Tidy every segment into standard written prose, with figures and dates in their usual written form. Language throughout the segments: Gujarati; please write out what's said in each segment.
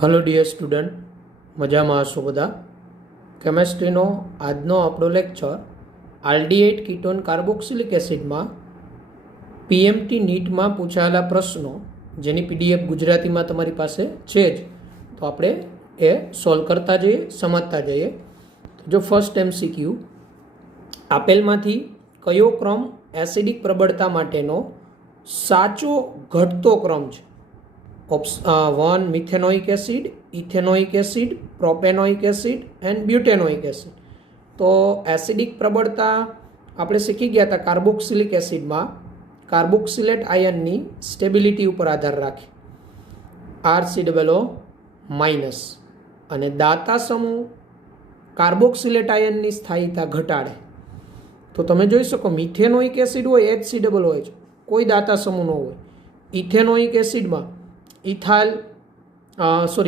हेलो डियर स्टूडेंट, मजा में हशो बधा। केमिस्ट्रीनो आजनो आपणो lecture aldehyde ketone carboxylic acid में पीएमटी नीट में पूछाયેલા प्रश्नों जेनी पीडीएफ गुजराती में तमारी पासे छे ज, तो आपणे ए सॉल्व करता जाइए, समझता जाइए। तो जो फर्स्ट एमसीक्यू आपेलमांथी कयो क्रम एसिडिक प्रबलता माटेनो साचो घटतो क्रम छे? 1 methanoic acid, ethanoic acid, propanoic acid and બ્યુટેનોઇક acid. તો એસિડિક પ્રબળતા આપણે શીખી ગયા હતા કાર્બોક્સિલિક એસિડમાં કાર્બોક્સિલેટ આયનની સ્ટેબિલિટી ઉપર આધાર રાખે RCOO માઇનસ, અને દાતા સમૂહ કાર્બોક્સિલેટ આયનની સ્થાયીતા ઘટાડે। તો તમે જોઈ શકો મિથેનોઇક એસિડ હોય HCOOH, કોઈ દાતા સમૂહ ન હોય। ઇથેનોઇક એસિડમાં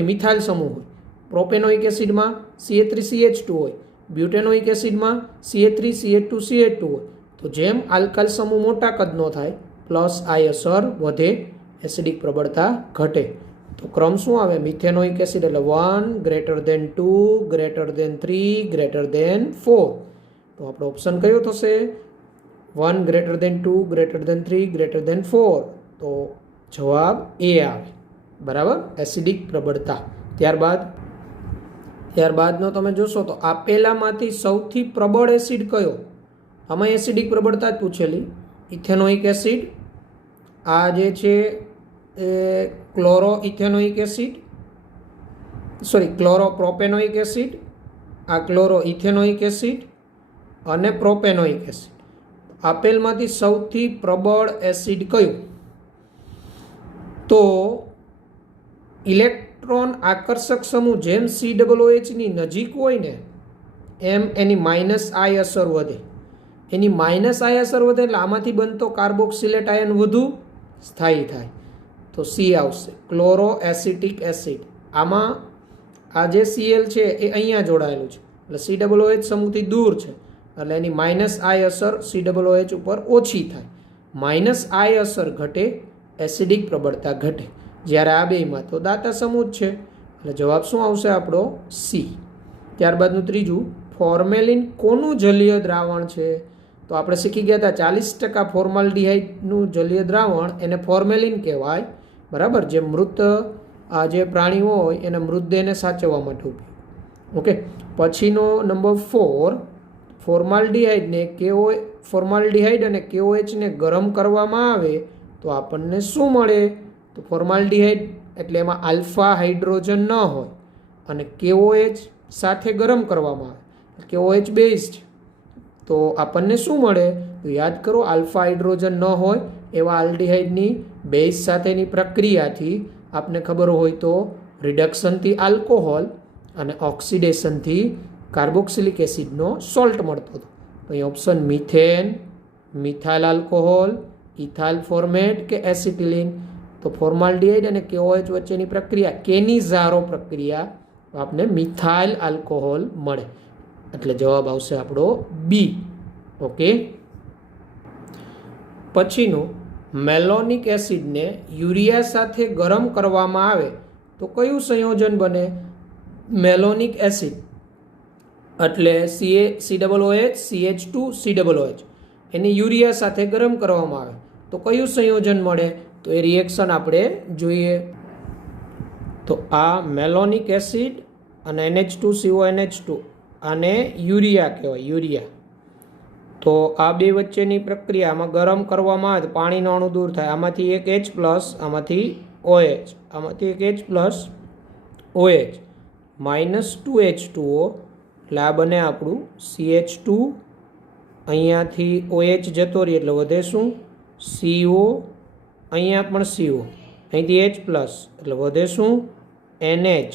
મિથાઇલ समूह हो। प्रोपेनोइक एसिड में CH3CH2 हो। ब्यूटेनोइक एसिड में CH3CH2CH2 हो। तो जेम आल्काइल समूह मोटा कदनो थाय प्लस आई असर वधे, एसिडिक प्रबलता घटे। तो क्रम शुं आवे? मिथेनोइक एसिड एटले 1 > 2 > 3 > 4। तो आपणो ऑप्शन कयो थशे? 1 > 2 > 3 > 4। तो जवाब ए आवे, बराबर, एसिडिक प्रबलता। ત્યારબાદનો તમે જોશો તો આપેલામાંથી સૌથી પ્રબળ એસિડ કયો? આમાં એસિડિક પ્રબળતા જ પૂછેલી। ઇથેનોઇક એસિડ, આ જે છે એ ક્લોરોપ્રોપેનોઇક એસિડ, આ ક્લોરો ઇથેનોઇક એસિડ અને પ્રોપેનોઇક એસિડ। આપેલમાંથી સૌથી પ્રબળ એસિડ કયું? તો ઇલેક્ટ્રોન આકર્ષક સમૂહ જેમ COOH ની નજીક હોય ને એમ એની માઇનસ આઈ અસર વધે। એની માઇનસ આઈ અસર વધે એટલે આમાંથી બનતો કાર્બોક્સિલેટ આયન વધુ સ્થાયી થાય। તો સી આવશે, ક્લોરો એસિટિક એસિડ। આમાં આ જે Cl છે એ અહીંયા જોડાયેલું છે એટલે COOH સમૂહથી દૂર છે એટલે એની માઇનસ આઈ અસર COOH ઉપર ઓછી થાય। માઇનસ આઈ અસર ઘટે, એસિડિક પ્રબળતા ઘટે। જ્યારે આ બેમાં તો દાતા સમૂહ જ છે એટલે જવાબ શું આવશે આપણો? સી। ત્યારબાદનું ત્રીજું, ફોર્મેલિન કોનું જલીય દ્રાવણ છે? તો આપણે શીખી ગયા હતા 40% ફોર્માલ્ડિહાઇડનું જલીય દ્રાવણ એને ફોર્મેલિન કહેવાય, બરાબર, જે મૃત આ જે પ્રાણીઓ હોય એના મૃતદેહને સાચવવા માટે ઉપયોગ। ઓકે, પછીનો નંબર 4, ફોર્માલ્ડિહાઇડ અને KOH ને ગરમ કરવામાં આવે તો આપણને શું મળે? તો ફોર્માલ્ડિહાઇડ એટલે એમાં આલ્ફા હાઇડ્રોજન ન હોય અને KOH સાથે ગરમ કરવામાં આવે, KOH બેઝ છે, તો આપણને શું મળે? તો યાદ કરો, આલ્ફા હાઇડ્રોજન ન હોય એવા આલ્ડિહાઇડની બેઝ સાથેની પ્રક્રિયાથી આપને ખબર હોય તો રિડક્શનથી આલ્કોહોલ અને ઓક્સિડેશનથી કાર્બોક્સિલિક એસિડનો સોલ્ટ મળતો હતો। તો અહીં option methane, methyl alcohol, ethyl format કે એસિટિલિન। તો ફોર્માલ્ડિહાઇડ અને KOH વચ્ચેની પ્રક્રિયા કેનિઝારો પ્રક્રિયા, આપને મિથાઇલ આલ્કોહોલ મળે એટલે જવાબ આવશે આપણો બી। ઓકે, પછીનું, મેલોનિક એસિડને યુરિયા સાથે ગરમ કરવામાં આવે તો કયું સંયોજન બને? મેલોનિક એસિડ એટલે COOH CH2COOH એને યુરિયા સાથે ગરમ કરવામાં આવે તો કયું સંયોજન મળે? તો એ રિએક્શન આપણે જોઈએ। તો આ મેલોનિક એસિડ અને NH2CONH2 આને યુરિયા કહેવાય, યુરિયા। તો આ બે વચ્ચેની પ્રક્રિયામાં ગરમ કરવામાં આવે તો પાણીનો અણુ દૂર થાય, આમાંથી એક H+, આમાંથી OH, આમાંથી એક H+, OH -2H2O એટલે આ બને આપણું CH2, અહીંયાથી OH જતો રહે એટલે વધે શું? CO, અહીંયા પણ CO, અહીંથી H+ એટલે વધે શું? NH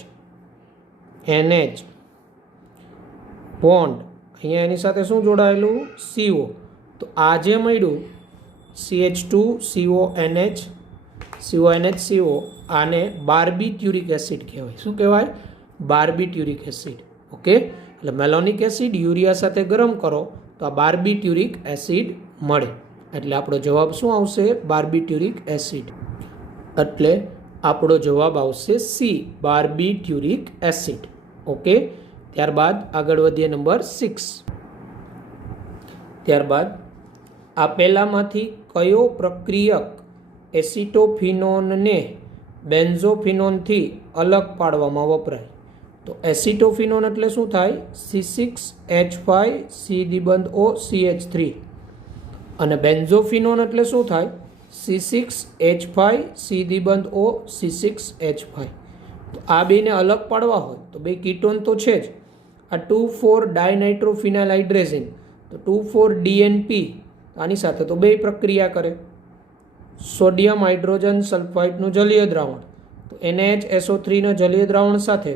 બોન્ડ, અહીંયા એની સાથે શું જોડાયેલું? CO। તો આ જે મળ્યું CH2CONH, આને બાર્બિટ્યુરિક એસિડ કહેવાય। શું કહેવાય? બાર્બિટ્યુરિક એસિડ। ઓકે, એટલે મેલોનિક એસિડ યુરિયા સાથે ગરમ કરો તો આ બાર્બિટ્યુરિક એસિડ મળે એટલે આપણો જવાબ શું આવશે? બાર્બિટ્યુરિક એસિડ। એટલે આપણો જવાબ આવશે સી, બાર્બિટ્યુરિક એસિડ. ઓકે, ત્યારબાદ આગળ વધીએ નંબર 6. ત્યારબાદ આપેલામાંથી કયો પ્રક્રિયક એસિટોફિનોનને બેન્ઝોફિનોનથી અલગ પાડવામાં વપરાય? તો એસિટોફિનોન એટલે શું થાય? C6H5CO3. અને બેન્ઝોફિનોન એટલે શું થાય? C6H5COC6H5. તો આ બેને અલગ પાડવા હોય તો બે કીટોન તો છે જ. આ 2,4-ડાયનાઇટ્રોફિનાઇલહાઇડ્રેઝિન, તો 2,4-DNP આની સાથે તો બે પ્રક્રિયા કરે. સોડિયમ હાઇડ્રોજન સલ્ફાઇડનું જલીય દ્રાવણ, તો NaHSO3 જલીય દ્રાવણ સાથે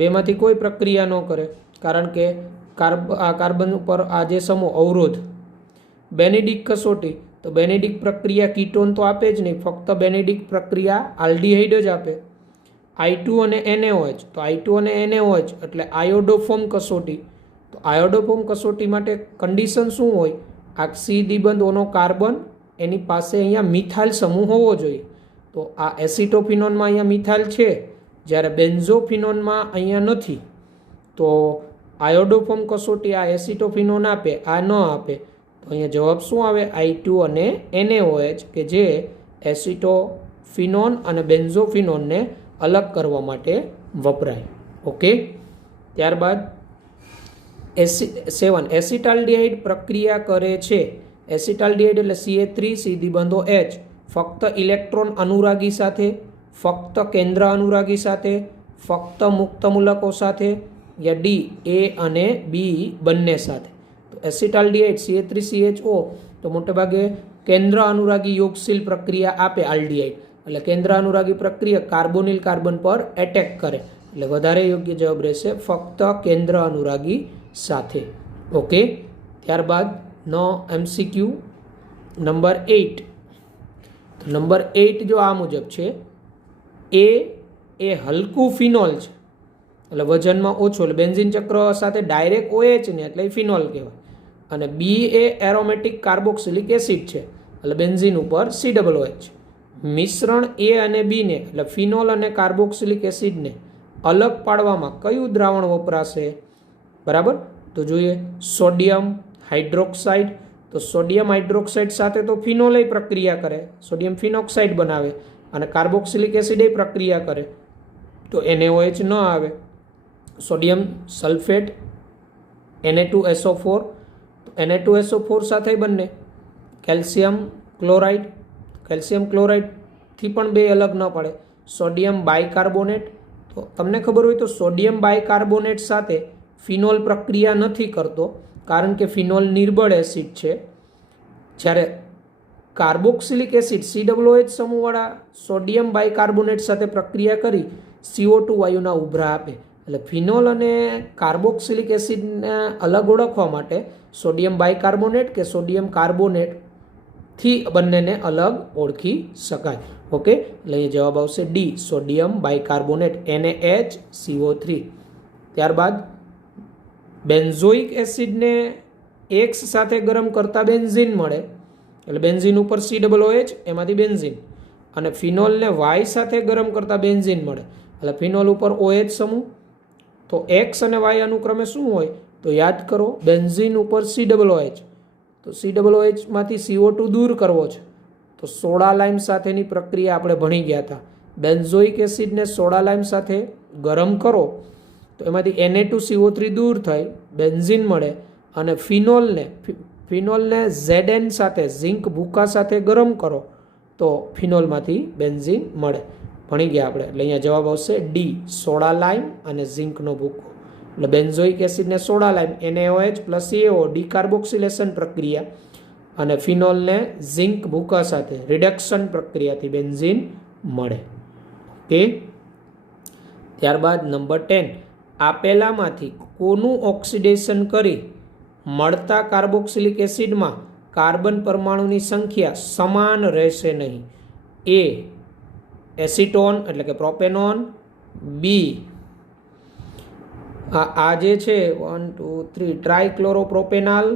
બેમાંથી કોઈ પ્રક્રિયા ન કરે, કારણ કે આ કાર્બન ઉપર આ જે સમૂહ અવરોધ. બેનેડિક કસોટી, તો બેનેડિક પ્રક્રિયા કીટોન તો આપે જ નહીં, ફક્ત બેનેડિક પ્રક્રિયા આલ્ડીહાઇડ જ આપે. I2 અને NaOH, તો I2 અને NaOH એટલે આયોડોફોર્મ કસોટી. તો આયોડોફોર્મ કસોટી માટે કન્ડિશન શું હોય? આ સી દ્વિબંધ ઓનો કાર્બન એની પાસે અહીંયા મિથાઇલ સમૂહ હોવો જોઈએ. તો આ એસિટોફિનોનમાં અહીંયા મિથાઇલ છે, જ્યારે બેન્ઝોફિનોનમાં અહીંયા નથી. તો આયોડોફોર્મ કસોટી આ એસિટોફિનોન આપે, આ ન આપે. તો અહીંયા જવાબ શું આવે? I2 અને NaOH, કે જે એસિટોફિનોન અને બેન્ઝોફિનોનને અલગ કરવા માટે વપરાય. ઓકે, ત્યારબાદ 7 એસિટાલ્ડિહાઇડ પ્રક્રિયા કરે છે. એસિટાલ્ડિહાઇડ એટલે CH3 ફક્ત ઇલેક્ટ્રોન અનુરાગી સાથે, ફક્ત કેન્દ્ર અનુરાગી સાથે, ફક્ત મુક્ત મૂલકો સાથે, યા ડી, A અને B બંને સાથે. તો એસિટાલ્ડિહાઇડ CH3CHO તો મોટેભાગે કેન્દ્ર અનુરાગી યોગશીલ પ્રક્રિયા આપે આલ્ડિહાઇડ, એટલે કેન્દ્ર અનુરાગી પ્રક્રિયા કાર્બોનિલ કાર્બન પર એટેક કરે, એટલે વધારે યોગ્ય જવાબ રહેશે ફક્ત કેન્દ્ર અનુરાગી સાથે. ઓકે, ત્યારબાદ MCQ નંબર 8. નંબર 8 જો આ મુજબ છે, એ હલકું ફિનોલ છે, એટલે વજનમાં ઓછું, એટલે બેન્ઝિન ચક્ર સાથે ડાયરેક્ટ OH ને એટલે ફિનોલ કહેવાય. અને બી એ એરોમેટિક કાર્બોક્સિલિક એસિડ છે, એટલે બેન્ઝિન ઉપર COOH. મિશ્રણ A અને B ને એટલે ફિનોલ અને કાર્બોક્સિલિક એસિડને અલગ પાડવામાં કયું દ્રાવણ વપરાશે? બરાબર, તો જોઈએ સોડિયમ હાઇડ્રોક્સાઇડ. તો સોડિયમ હાઇડ્રોક્સાઇડ સાથે તો ફિનોલ પ્રક્રિયા કરે, સોડિયમ ફિનોક્સાઇડ બનાવે, અને કાર્બોક્સિલિક એસિડ પ્રક્રિયા કરે, તો NaOH ન આવે. સોડિયમ સલ્ફેટ Na2SO4, તો Na2SO4 સાથે બંને. કેલ્શિયમ ક્લોરાઇડથી પણ બે અલગ ન પડે. સોડિયમ બાયકાર્બોનેટ, તો તમને ખબર હોય તો સોડિયમ બાયકાર્બોનેટ સાથે ફિનોલ પ્રક્રિયા નથી કરતો, કારણ કે ફિનોલ નિર્બળ એસિડ છે. જ્યારે કાર્બોક્સિલિક એસિડ COOH સમૂહવાળા સોડિયમ બાયકાર્બોનેટ સાથે પ્રક્રિયા કરી CO2 વાયુના ઉભરા આપે. એટલે ફિનોલ અને કાર્બોક્સિલિક એસિડને અલગ ઓળખવા માટે સોડિયમ બાયકાર્બોનેટ કે સોડિયમ કાર્બોનેટથી બંનેને અલગ ઓળખી શકાય. ઓકે, એટલે અહીં જવાબ આવશે ડી, સોડિયમ બાયકાર્બોનેટ NaHCO3. ત્યારબાદ બેન્ઝોઇક એસિડને X સાથે ગરમ કરતા બેન્ઝીન મળે, એટલે બેન્ઝીન ઉપર COOH એમાંથી બેન્ઝીન, અને ફિનોલને Y સાથે ગરમ કરતા બેન્ઝીન મળે, એટલે ફિનોલ ઉપર OH સમૂહ. તો X અને Y અનુક્રમે શું હોય? તો યાદ કરો, બેન્ઝીન ઉપર COOH, તો COOH માંથી CO2 દૂર કરવો છે. તો સોડા લાઇમ સાથેની પ્રક્રિયા આપણે ભણી ગયા હતા. બેન્ઝોઇક એસિડને સોડા લાઇમ સાથે ગરમ કરો તો એમાંથી Na2CO3 દૂર થાય, બેન્ઝીન મળે, અને ફિનોલને Zn સાથે ઝિંક ભૂકા સાથે ગરમ કરો તો ફિનોલમાંથી બેન્ઝીન મળે. ભણી ગયા આપણે, એટલે અહીંયા જવાબ આવશે ડી, સોડા લાઇમ અને ઝિંકનો ભૂકો. એટલે બેન્ઝોઇક એસિડને સોડા લાઇમ NaOH + CaO ડિકાર્બોક્સિલેશન પ્રક્રિયા, અને ફિનોલને ઝિંક ભૂકા સાથે રિડક્શન પ્રક્રિયાથી બેન્ઝીન મળે. ઓકે, ત્યારબાદ નંબર 10, આપેલામાંથી કોનું ઓક્સિડેશન કરી મળતા કાર્બોક્સિલિક એસિડમાં કાર્બન પરમાણુની સંખ્યા સમાન રહેશે નહીં? A એસિટોન એટલે કે પ્રોપેનોન, B આ જે છે 1 2 3 ટ્રાયક્લોરોપ્રોપેનાલ,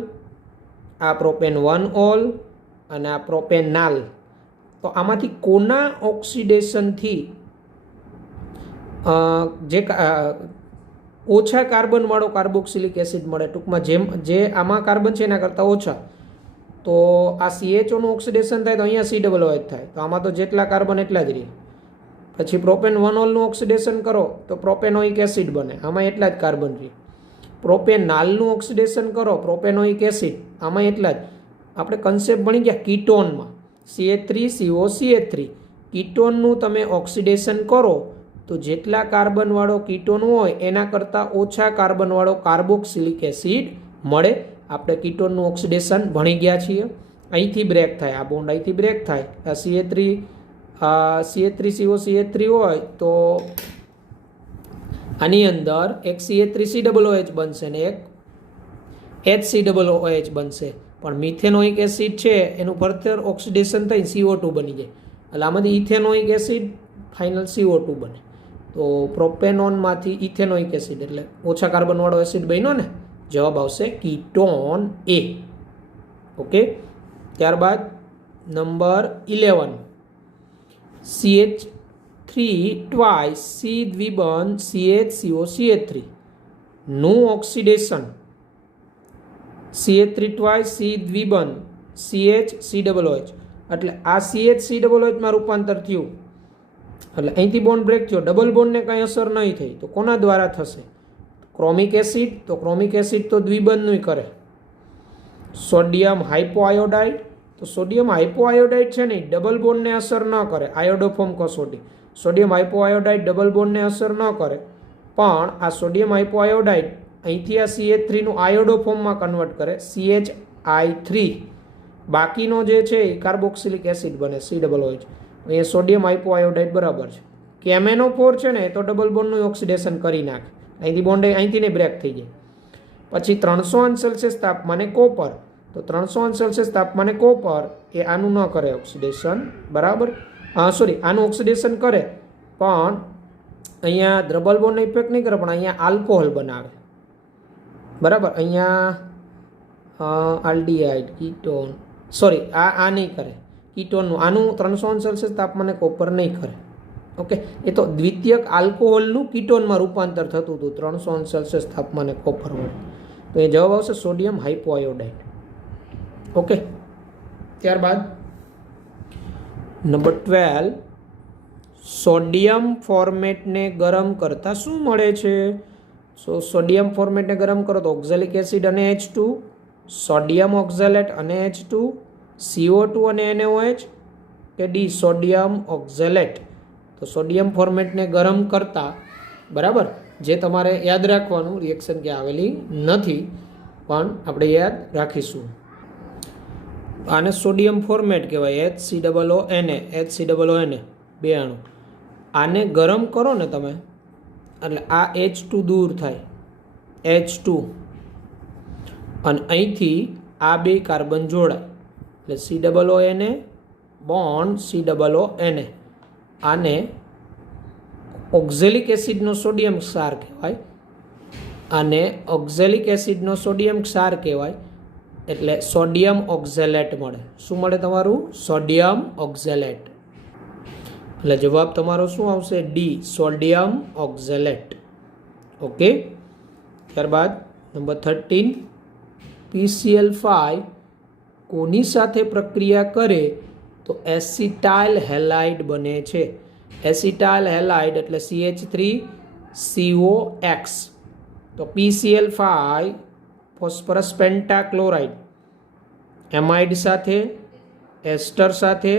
આ પ્રોપેન 1 ઓલ, અને આ પ્રોપેનાલ. તો આમાંથી કોના ઓક્સિડેશનથી જે ઓછા કાર્બનવાળો કાર્બોક્સિલિક એસિડ મળે, ટૂંકમાં જે આમાં કાર્બન છે એના કરતાં ઓછા, તો આ CHOનું ઓક્સિડેશન થાય તો અહીંયા COOH થાય, તો આમાં તો જેટલા કાર્બન એટલા જ રહે. પછી પ્રોપેન 1-ઓલનું ઓક્સિડેશન કરો તો પ્રોપેનોઇક એસિડ બને, આમાં એટલા જ કાર્બન રહે. પ્રોપેનાલનું ઓક્સિડેશન કરો પ્રોપેનોઇક એસિડ, આમાં એટલા જ. આપણે કન્સેપ્ટ ભણી ગયા કીટોનમાં, CH3COCH3 કીટોનનું તમે ઓક્સિડેશન કરો તો જેટલા કાર્બનવાળો કીટોન હોય એના કરતાં ઓછા કાર્બનવાળો કાર્બોક્સિલિક એસિડ મળે. આપણે કીટોનનું ઓક્સિડેશન ભણી ગયા છીએ. અહીંથી બ્રેક થાય, આ બોન્ડ અહીંથી બ્રેક થાય, આ CH3COCH3 હોય તો આની અંદર એક CH3COOH બનશે ને એક HCOOH બનશે. પણ મિથેનોઇક એસિડ છે એનું ફર્ધર ઓક્સિડેશન થઈ CO2 બની જાય, એટલે આમાંથી ઇથેનોઇક એસિડ ફાઇનલ CO2 બને. તો પ્રોપેનોનમાંથી ઇથેનોઇક એસિડ એટલે ઓછા કાર્બનવાળો એસિડ બન્યો ને, જવાબ આવશે કીટોન A. ઓકે, ત્યારબાદ number 11 CH3 twice C દ્વિબંધ CHCOCH3 નું oxidation CH3 twice C દ્વિબંધ CHCOOH એટલે આ CHCOOH માં રૂપાંતર થયું એટલે અહીંથી બોન્ડ બ્રેક થયો, ડબલ બોન્ડને કંઈ અસર નહીં થઈ, તો કોના દ્વારા થશે? ક્રોમિક એસિડ, તો ક્રોમિક એસિડ તો દ્વિબંધનું કરે. સોડિયમ હાઇપોઆયોડાઇડ, તો સોડિયમ હાઇપોઆયોડાઇડ છે ને ડબલ બોન્ડને અસર ન કરે, આયોડોફોર્મ કસોટી. સોડિયમ હાઇપોઆયોડાઇડ ડબલ બોન્ડને અસર ન કરે, પણ આ સોડિયમ હાઇપોઆયોડાઇડ અહીંથી આ CH3નું આયોડોફોર્મમાં કન્વર્ટ કરે CHI3. બાકીનો જે છે એ કાર્બોક્સિલિક એસિડ બને COOH. અહીંયા સોડિયમ હાઇપોઆયોડાઇડ બરાબર છે. કેમેનોફોર છે ને તો ડબલ બોન્ડનું ઓક્સિડેશન કરી નાખે, અહીંથી બોન્ડ અહીંથી ને બ્રેક થઈ જાય. પછી 300°C તાપમાને કોપર, તો 300°C તાપમાને કોપર એ આનું ન કરે ઓક્સિડેશન, બરાબર. આનું ઓક્સિડેશન કરે પણ અહીંયા ડબલ બોન્ડનો ઇફેક્ટ નહીં કરે, પણ અહીંયા આલ્કોહોલ બનાવે, બરાબર. અહીંયા આલ્ડીહાઇડ કીટોન, સોરી આ નહીં કરે કીટોનનું, આનું 300°C તાપમાને કોપર નહીં કરે. ઓકે, એ તો દ્વિતીયક આલ્કોહોલનું કીટોનમાં રૂપાંતર થતું હતું 300°C તાપમાને કોપર હોય. તો એ જવાબ આવશે સોડિયમ હાઇપોઆયોડાઇડ. ઓકે, ત્યારબાદ નંબર 12 સોડિયમ ફોર્મેટને ગરમ કરતાં શું મળે છે? સોડિયમ ફોર્મેટને ગરમ કરો તો ઓક્ઝેલિક એસિડ અને H2, સોડિયમ ઓક્ઝેલેટ અને H2, CO2 અને NaOH કે ડી સોડિયમ ઓક્ઝેલેટ. તો સોડિયમ ફોર્મેટને ગરમ કરતા, બરાબર, જે તમારે યાદ રાખવાનું, રિએક્શન કે આવેલી નથી પણ આપણે યાદ રાખીશું. આને સોડિયમ ફોર્મેટ કહેવાય, HCOONA બે અણુ. આને ગરમ કરો ને તમે એટલે આ H2 દૂર થાય, H2, અને અહીંથી આ બે કાર્બન જોડાય એટલે COONA બોન્ડ COONA. આને ઓક્ઝેલિક એસિડનો સોડિયમ ક્ષાર કહેવાય, આને ઓક્ઝેલિક એસિડનો સોડિયમ ક્ષાર કહેવાય, એટલે સોડિયમ ઓક્ઝેલેટ મળે. શું મળે તમારું? Sodium oxalate. એટલે જવાબ તમારો શું આવશે? D sodium oxalate. ઓકે, ત્યારબાદ નંબર 13 PCl5 કોની સાથે પ્રક્રિયા કરે તો એસિટાઇલ હેલાઇડ બને છે? એસિટાઇલ હેલાઇડ એટલે CH3COX. તો PCl5 ફોસ્ફરસ પેન્ટાક્લોરાઇડ એમાઇડ સાથે, એસ્ટર સાથે,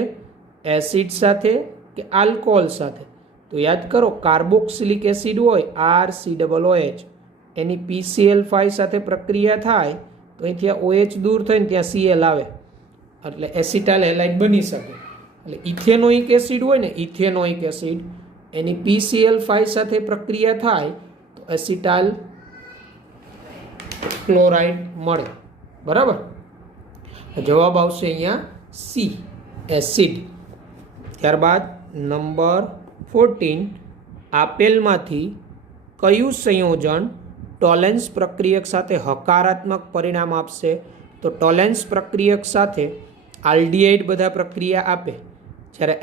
એસિડ સાથે કે આલ્કોહોલ સાથે? તો યાદ કરો, કાર્બોક્સિલિક એસિડ હોય RCOOH, એની PCl5 સાથે પ્રક્રિયા થાય તો અહીંથી OH દૂર થઈને ત્યાં Cl આવે એટલે એસિટાઇલ હેલાઇડ બની શકે. એટલે ઇથેનોઇક એસિડ હોય ને, ઇથેનોઇક એસિડ એની PCl5 સાથે પ્રક્રિયા થાય તો એસિટાઇલ ક્લોરાઇડ મળે, બરાબર. જવાબ આવશે અહીંયા સી એસિડ. ત્યારબાદ નંબર 14 આપેલમાંથી કયું સંયોજન ટોલેન્સ પ્રક્રિયક સાથે હકારાત્મક પરિણામ આપશે? તો ટોલેન્સ પ્રક્રિયક સાથે આલ્ડીહાઇડ બધા પ્રક્રિયા આપે, જ્યારે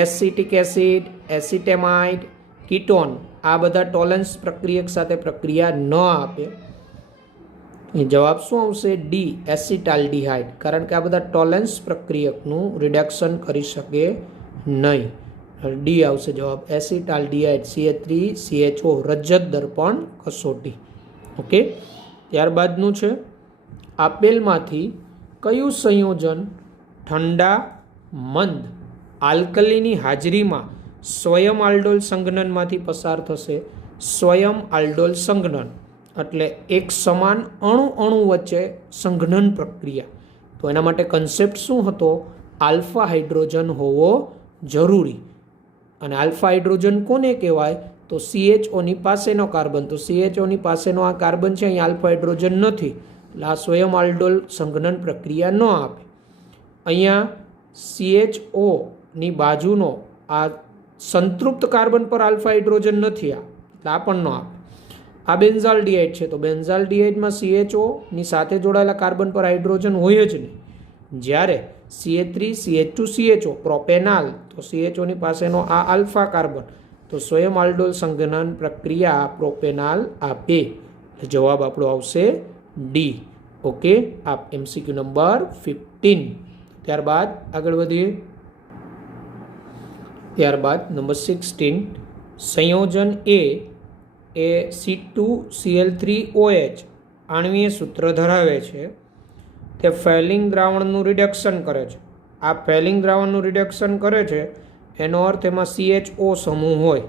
એસિટિક એસિડ, એસિટેમાઇડ, કીટોન આ બધા ટોલન્સ પ્રક્રિયક સાથે પ્રક્રિયા ન આપે. જવાબ શું આવશે? ડી, એસિટાલ્ડિહાઇડ. કારણ કે આ બધા ટોલન્સ પ્રક્રિયકનું રિડક્શન કરી શકે નહીં. ડી આવશે જવાબ, એસિટાલ્ડિહાઇડ. CH3CHO રજત દર્પણ કસોટી. ઓકે, ત્યારબાદનું છે આપેલમાંથી કયું સંયોજન ઠંડા મંદ આલ્કલીની હાજરીમાં સ્વયં આલ્ડોલ સંઘનનમાંથી પસાર થશે? સ્વયં આલ્ડોલ સંઘનન એટલે એક સમાન અણુ વચ્ચે સંઘનન પ્રક્રિયા. તો એના માટે કન્સેપ્ટ શું હતો? આલ્ફા હાઇડ્રોજન હોવો જરૂરી. અને આલ્ફા હાઇડ્રોજન કોને કહેવાય? તો CHOની પાસેનો કાર્બન. તો CHOની પાસેનો આ કાર્બન છે, અહીં આલ્ફા હાઇડ્રોજન નથી, એટલે આ સ્વયં આલ્ડોલ સંઘનન પ્રક્રિયા ન આપે. અહીંયા CHOની બાજુનો આ સંતૃપ્ત કાર્બન પર આલ્ફા હાઇડ્રોજન નથી, એટલે આ પણ ન આપે. આ બેન્ઝાલ્ડિહાઇડ છે, તો બેન્ઝાલ્ડિહાઇડમાં CHOની સાથે જોડાયેલા કાર્બન પર હાઇડ્રોજન હોય જ નહીં. જ્યારે CH3CH2CHO પ્રોપેનાલ, તો CHOની પાસેનો આ આલ્ફા કાર્બન, તો સ્વયં આલ્ડોલ સંઘનન પ્રક્રિયા પ્રોપેનાલ આપે. જવાબ આપણો આવશે ડી. ઓકે, આ MCQ નંબર 15. ત્યારબાદ આગળ વધીએ. ત્યારબાદ નંબર 16, સંયોજન એ C2Cl3OH આણ્વીય સૂત્ર ધરાવે છે. તે ફેલિંગ દ્રાવણનું રિડક્શન કરે છે. આ ફેલિંગ દ્રાવણનું રિડક્શન કરે છે એનો અર્થ એમાં CHO સમૂહ હોય.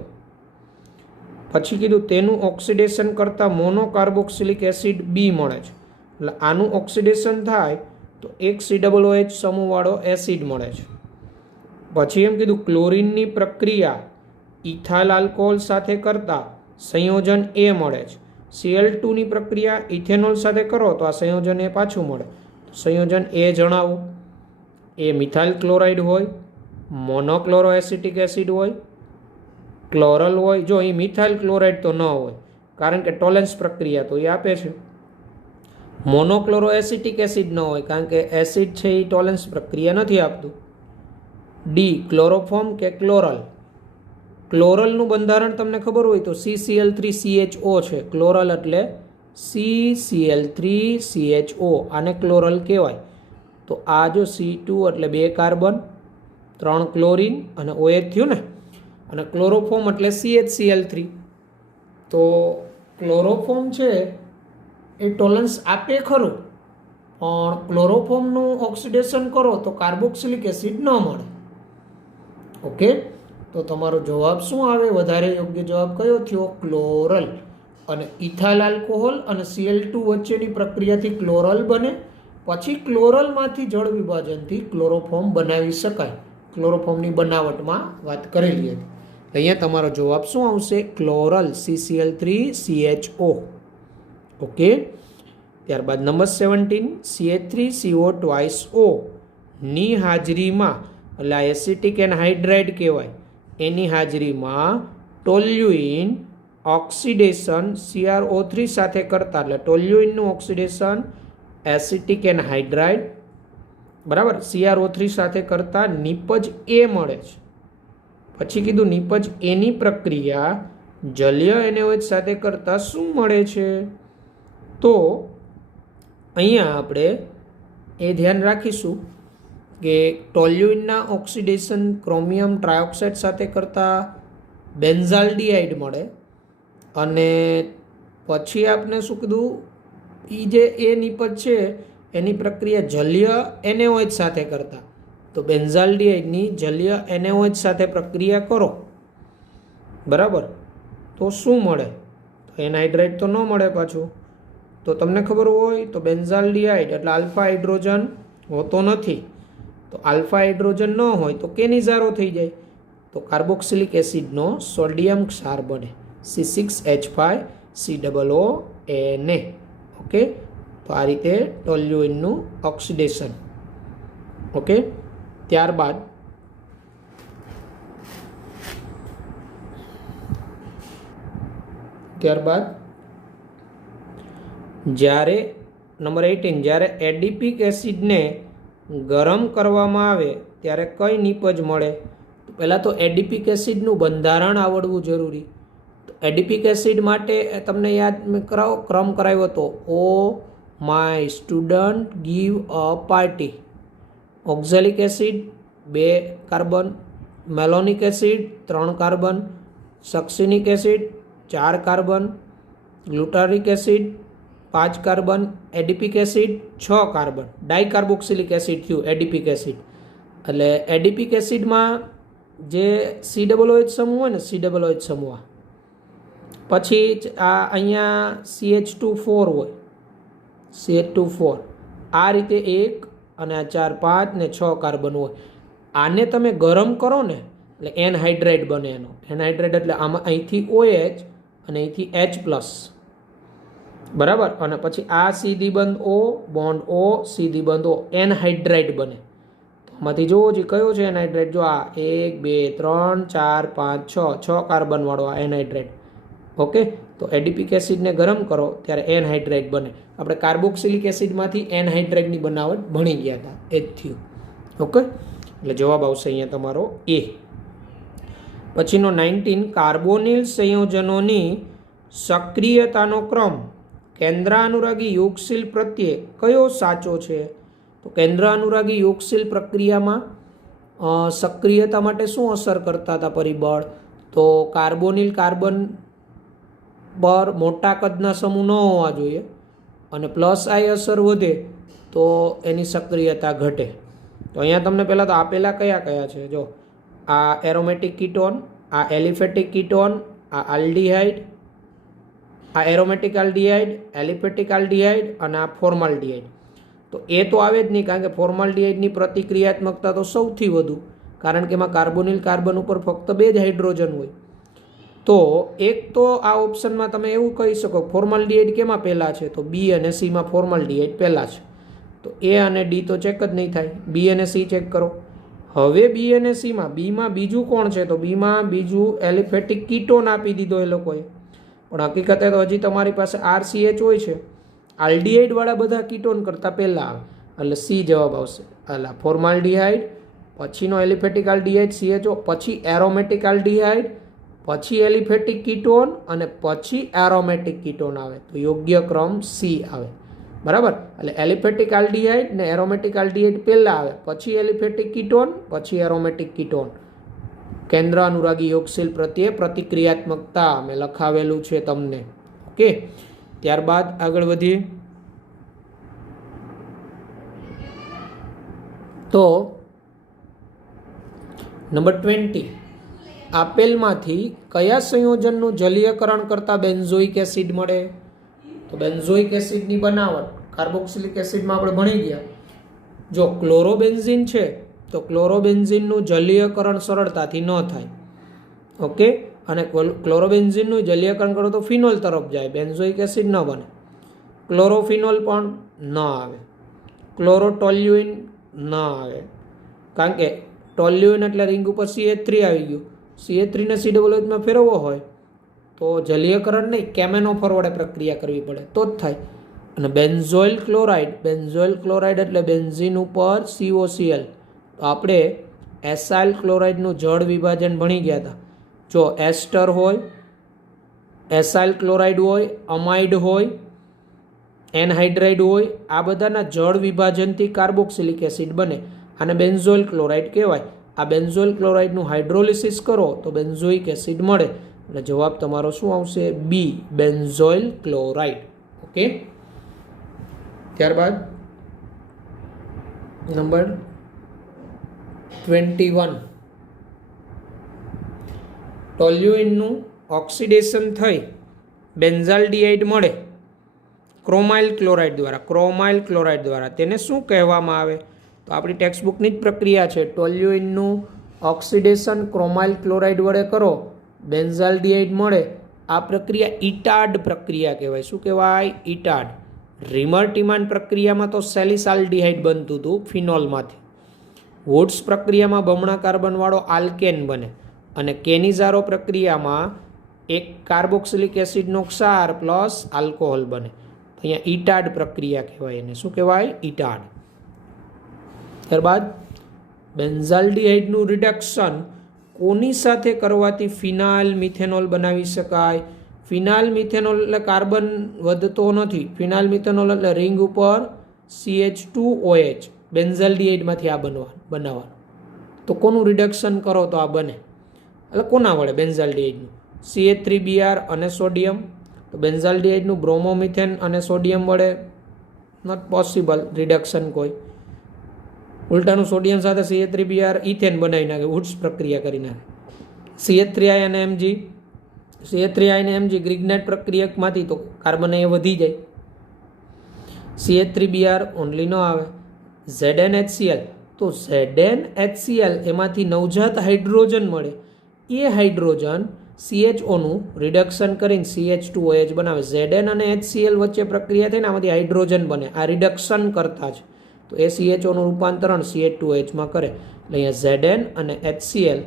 પછી કીધું તેનું ઓક્સિડેશન કરતાં મોનોકાર્બોક્સિલિક એસિડ B મળે છે. એટલે આનું ઓક્સિડેશન થાય તો એક COOH સમૂહવાળો એસિડ મળે છે. પછી એમ કીધું ક્લોરિનની પ્રક્રિયા ઇથાઇલ આલ્કોહોલ સાથે કરતાં સંયોજન એ મળે છે. Cl2ની પ્રક્રિયા ઇથેનોલ સાથે કરો તો આ સંયોજન એ પાછું મળે. સંયોજન એ જણાવો. એ મિથાઇલ ક્લોરાઇડ હોય, મોનોક્લોરો એસિટિક એસિડ હોય, ક્લોરલ હોય. જો એ મિથાઇલ ક્લોરાઇડ તો ન હોય, કારણ કે ટોલેન્સ પ્રક્રિયા તો એ આપે છે. મોનોક્લોરો એસિટિક એસિડ ન હોય, કારણ કે એસિડ છે એ ટોલેન્સ પ્રક્રિયા નથી આપતું. ડી, ક્લોરોફોર્મ કે ક્લોરલ. ક્લોરલનું બંધારણ તમને ખબર હોય તો CCl3CHO છે. ક્લોરલ એટલે CCl3CHO, આને ક્લોરલ કહેવાય. તો આ જો C2 એટલે 2 કાર્બન, 3 ક્લોરિન અને OH થયું ને. અને ક્લોરોફોર્મ એટલે CHCl3. તો ક્લોરોફોર્મ છે એ ટોલન્સ આપે ખરું, પણ ક્લોરોફોર્મનું ઓક્સિડેશન કરો તો કાર્બોક્સિલિક એસિડ ન મળે. ઓકે, તો તમારો જવાબ શું આવે? વધારે યોગ્ય જવાબ કયો થયો? ક્લોરલ. અને ઇથાઇલ આલ્કોહોલ અને Cl2 વચ્ચેની પ્રક્રિયાથી ક્લોરલ બને, પછી ક્લોરલમાંથી જળ વિભાજનથી ક્લોરોફોર્મ બનાવી શકાય. ક્લોરોફોર્મની બનાવટમાં વાત કરેલી હતી. અહીંયા તમારો જવાબ શું આવશે? ક્લોરલ, CCl3CHO. ઓકે, ત્યારબાદ નંબર 17, CH3CO2O ની હાજરીમાં, એટલે એસિટિક એનહાઇડ્રાઇડ કહેવાય, એની હાજરીમાં ટોલ્યુઇન ઓક્સિડેશન CrO3 સાથે કરતા, એટલે ટોલ્યુઇનનું ઓક્સિડેશન એસિટિક એનહાઇડ્રાઇડ બરાબર CrO3 સાથે કરતા નિપજ એ મળે છે. પછી કીધું નિપજ એની પ્રક્રિયા જલીય NaOH સાથે કરતા શું મળે છે? તો અહીંયા આપણે એ ધ્યાન રાખીશું કે ટોલ્યુઇનના ઓક્સિડેશન ક્રોમિયમ ટ્રાયોક્સાઇડ સાથે કરતાં બેન્ઝાલ્ડિહાઇડ મળે. અને પછી આપણે શું કીધું? એ જે એ નિપજ છે એની પ્રક્રિયા જલીય NaOH સાથે કરતા, તો બેન્ઝાલ્ડિહાઇડની જલીય NaOH સાથે પ્રક્રિયા કરો બરાબર, તો શું મળે? એનહાઇડ્રાઇડ તો ન મળે પાછું. તો તમને ખબર હોય તો બેન્ઝાલ્ડિહાઇડ એટલે આલ્ફા હાઇડ્રોજન હોતો નથી. તો આલ્ફા હાઇડ્રોજન ન હોય તો કેની ઝારો થઈ જાય? તો કાર્બોક્સિલિક એસિડનો સોડિયમ ક્ષાર બને, C6H5COO Na. ઓકે, તો આ રીતે ટોલ્યુઇનનું ઓક્સિડેશન. ઓકે, ત્યારબાદ જ્યારે નંબર 18, જ્યારે એડિપિક એસિડને ગરમ કરવામાં આવે ત્યારે કઈ નિપજ મળે? પહેલાં તો એડિપિક એસિડનું બંધારણ આવડવું જરૂરી. તો એડિપિક એસિડ માટે તમને યાદ ક્રમ કરાવ્યો હતો. Oh my student give a party. Oxalic acid 2 carbon, malonic acid 3 carbon, succinic acid 4 carbon, glutaric acid 5 carbon, adipic acid 6 carbon. Dicarboxylic acid થયું એડિપિક એસિડ. એટલે એડિપિક એસિડમાં જે COOH સમૂહ હોય ને, COOH સમૂહ, પછી આ અહીંયા CH2 હોય, CH2 આ રીતે 1 અને આ 4 5 ને 6 કાર્બન હોય. આને તમે ગરમ કરો ને એટલે એનહાઇડ્રાઇડ બને. એનો એનહાઇડ્રાઇડ એટલે આમાં અહીંથી OH અને અહીંથી H+, બરાબર. અને પછી આ સીધી બંધ O, બોન્ડ O, સીધી બંધ O, એનહાઇડ્રાઇડ બને. તો આમાંથી જુઓ જે કયો છે એનહાઇડ્રાઇડ? જો આ 1 2 3 4 5 6 કાર્બન વાળો આ એનહાઇડ્રાઇડ. ઓકે, તો એડિપિક એસિડને ગરમ કરો ત્યારે એનહાઇડ્રાઇડ બને. આપણે કાર્બોક્સિલિક એસિડમાંથી એનહાઇડ્રાઇડની બનાવટ ભણી ગયા હતા, એ જ થયું. ઓકે, એટલે જવાબ આવશે અહીંયા તમારો A. પછીનો 19, કાર્બોનિલ સંયોજનોની સક્રિયતાનો ક્રમ કેન્દ્રાનુરાગી યોગશીલ પ્રત્યે કયો સાચો છે? તો કેન્દ્રાનુરાગી યોગશીલ પ્રક્રિયામાં સક્રિયતા માટે શું અસર કરતા હતા પરિબળ? તો કાર્બોનિલ કાર્બન પર મોટા કદના સમૂહ ન હોવા જોઈએ, અને +I અસર વધે તો એની સક્રિયતા ઘટે. તો અહીંયા તમને પહેલાં તો આપેલા કયા કયા છે? જો આ એરોમેટિક કીટોન, આ એલિફેટિક કીટોન, આ આલ્ડીહાઇડ, આ એરોમેટિક આલ્ડીહાઇડ, એલિફેટિક આલ્ડીહાઇડ અને આ ફોર્માલ્ડીહાઇડ. તો એ તો આવે જ નહીં, કારણ કે ફોર્માલ્ડીહાઇડની પ્રતિક્રિયાત્મકતા તો સૌથી વધુ, કારણ કે એમાં કાર્બોનિલ કાર્બન ઉપર ફક્ત 2 જ હાઇડ્રોજન હોય. તો એક તો આ ઓપ્શનમાં તમે એવું કહી શકો ફોર્માલ્ડીહાઇડ કેમાં પહેલાં છે? તો B અને C માં ફોર્માલ્ડીહાઇડ પહેલાં છે. તો A અને D તો ચેક જ નહીં થાય. B અને C ચેક કરો. હવે B અને C માં બીમાં બીજું કોણ છે? તો બીમાં બીજું એલિફેટિક કીટોન આપી દીધો એ લોકોએ, પણ હકીકતે તો હજી તમારી પાસે RCH હોય છે. આલ્ડીહાઇડવાળા બધા કીટોન કરતાં પહેલાં આવે, એટલે C જવાબ આવશે. એટલે ફોર્માલ્ડીહાઇડ, પછીનો એલિફેટિક આલ્ડીહાઇડ CHO, પછી એરોમેટિક આલ્ડીહાઇડ, પછી એલિફેટિક કીટોન અને પછી એરોમેટિક કીટોન આવે. તો યોગ્ય ક્રમ C આવે, બરાબર. એટલે એલિફેટિક આલ્ડીહાઇડ ને એરોમેટિક આલ્ડીહાઇડ પહેલાં આવે, પછી એલિફેટિક કીટોન, પછી એરોમેટિક કીટોન. કેન્દ્ર અનુરાગી યોગશીલ પ્રત્યે પ્રતિક્રિયાત્મકતા મેં લખાવેલું છે તમને. ઓકે, ત્યારબાદ આગળ વધીએ. તો નંબર 20, આપેલમાંથી કયા સંયોજનનું જલીયકરણ કરતા બેન્ઝોઇક એસિડ મળે? તો બેન્ઝોઇક એસિડની બનાવટ કાર્બોક્સિલિક એસિડમાં આપણે ભણી ગયા. જો ક્લોરોબેન્ઝીન છે તો ક્લોરોબેન્ઝીનનું જલીયકરણ સરળતાથી ન થાય. ઓકે, અને ક્લોરોબેન્ઝીનનું જલીયકરણ કરો તો ફિનોલ તરફ જાય, બેન્ઝોઇક એસિડ ન બને. ક્લોરોફિનોલ પણ ન આવે, ક્લોરોટોલ્યુઇન ન આવે, કારણ કે ટોલ્યુઇન એટલે રિંગ ઉપર CH3 આવી ગયું. CH3 ને COOH ફેરવવો હોય તો જલીયકરણ નહીં, કેમેનોફોર વડે પ્રક્રિયા કરવી પડે તો જ થાય. અને બેન્ઝોઇલ ક્લોરાઇડ એટલે બેન્ઝીન ઉપર COCl. તો આપણે એસાઇલ ક્લોરાઇડનું જળ વિભાજન ભણી ગયા હતા. જો એસ્ટર હોય, એસાઇલ ક્લોરાઇડ હોય, અમાઇડ હોય, એનહાઇડ્રાઇડ હોય, આ બધાના જળ વિભાજનથી કાર્બોક્સિલિક એસિડ બને. આને બેન્ઝોઇલ ક્લોરાઇડ કહેવાય. આ બેન્ઝોઇલ ક્લોરાઇડનું હાઇડ્રોલિસિસ કરો તો બેન્ઝોઇક એસિડ મળે. એટલે જવાબ તમારો શું આવશે? B, benzoyl chloride. ઓકે, ત્યારબાદ નંબર 21, ટોલ્યુઇનનું ઓક્સિડેશન થઈ બેન્ઝાલ્ડીહાઇડ મળે ક્રોમાઇલ ક્લોરાઇડ દ્વારા. તેને શું કહેવામાં આવે? તો આપણી ટેક્સ્ટબુકની જ પ્રક્રિયા છે. ટોલ્યુઇનનું ઓક્સિડેશન ક્રોમાઇલ ક્લોરાઇડ વડે કરો, બેન્ઝાલ્ડીહાઇડ મળે. આ પ્રક્રિયા ઇટાડ પ્રક્રિયા કહેવાય. શું કહેવાય? ઇટાડ. રિમર-ટીમાન પ્રક્રિયામાં તો સેલિસાલ્ડીહાઇડ બનતું હતું ફિનોલમાંથી. વુડ્સ પ્રક્રિયામાં બમણા કાર્બનવાળો આલ્કેન બને. અને કેનિઝારો પ્રક્રિયામાં એક કાર્બોક્સિલિક એસિડનો ક્ષાર પ્લસ આલ્કોહોલ બને. અહીંયા ઇટાડ પ્રક્રિયા કહેવાય એને. શું કહેવાય? ઇટાડ. ત્યારબાદ બેન્ઝાલ્ડિહાઇડનું રિડક્શન કોની સાથે કરવાથી ફિનાઇલ મિથેનોલ બનાવી શકાય? ફિનાઇલ મિથેનોલ એટલે કાર્બન વધતો નથી. ફિનાઇલ મિથેનોલ એટલે રિંગ ઉપર CH2OH બેન્ઝાલ્ડિહાઇડમાંથી આ બનાવવાનું. તો કોનું રિડક્શન કરો તો આ બને? એટલે કોના વડે? બેન્ઝાલ્ડિહાઇડનું. CH3Br અને સોડિયમ. તો બેન્ઝાલ્ડિહાઇડનું બ્રોમોમિથેન અને સોડિયમ વડે નોટ પોસિબલ રિડક્શન કોઈ. ઉલટાનું સોડિયમ સાથે CH3Br ઇથેન બનાવી નાખે, વુડ્સ પ્રક્રિયા કરી નાખે. CH3I અને Mg, CH3I અને Mg ગ્રિગ્નાઇટ પ્રક્રિયકમાંથી તો કાર્બન એ વધી જાય. CH3Br ઓનલી ન આવે. ZnHCl, તો ZnHCl એમાંથી નવજાત હાઇડ્રોજન મળે. એ હાઇડ્રોજન CHOનું રિડક્શન કરીને CH2OH બનાવે. Zn અને HCl વચ્ચે પ્રક્રિયા થઈને આમાંથી હાઇડ્રોજન બને. આ રિડક્શન કરતા જ તો એ CHOનું રૂપાંતરણ CH2OHમાં કરે. એટલે અહીંયા Zn અને HCl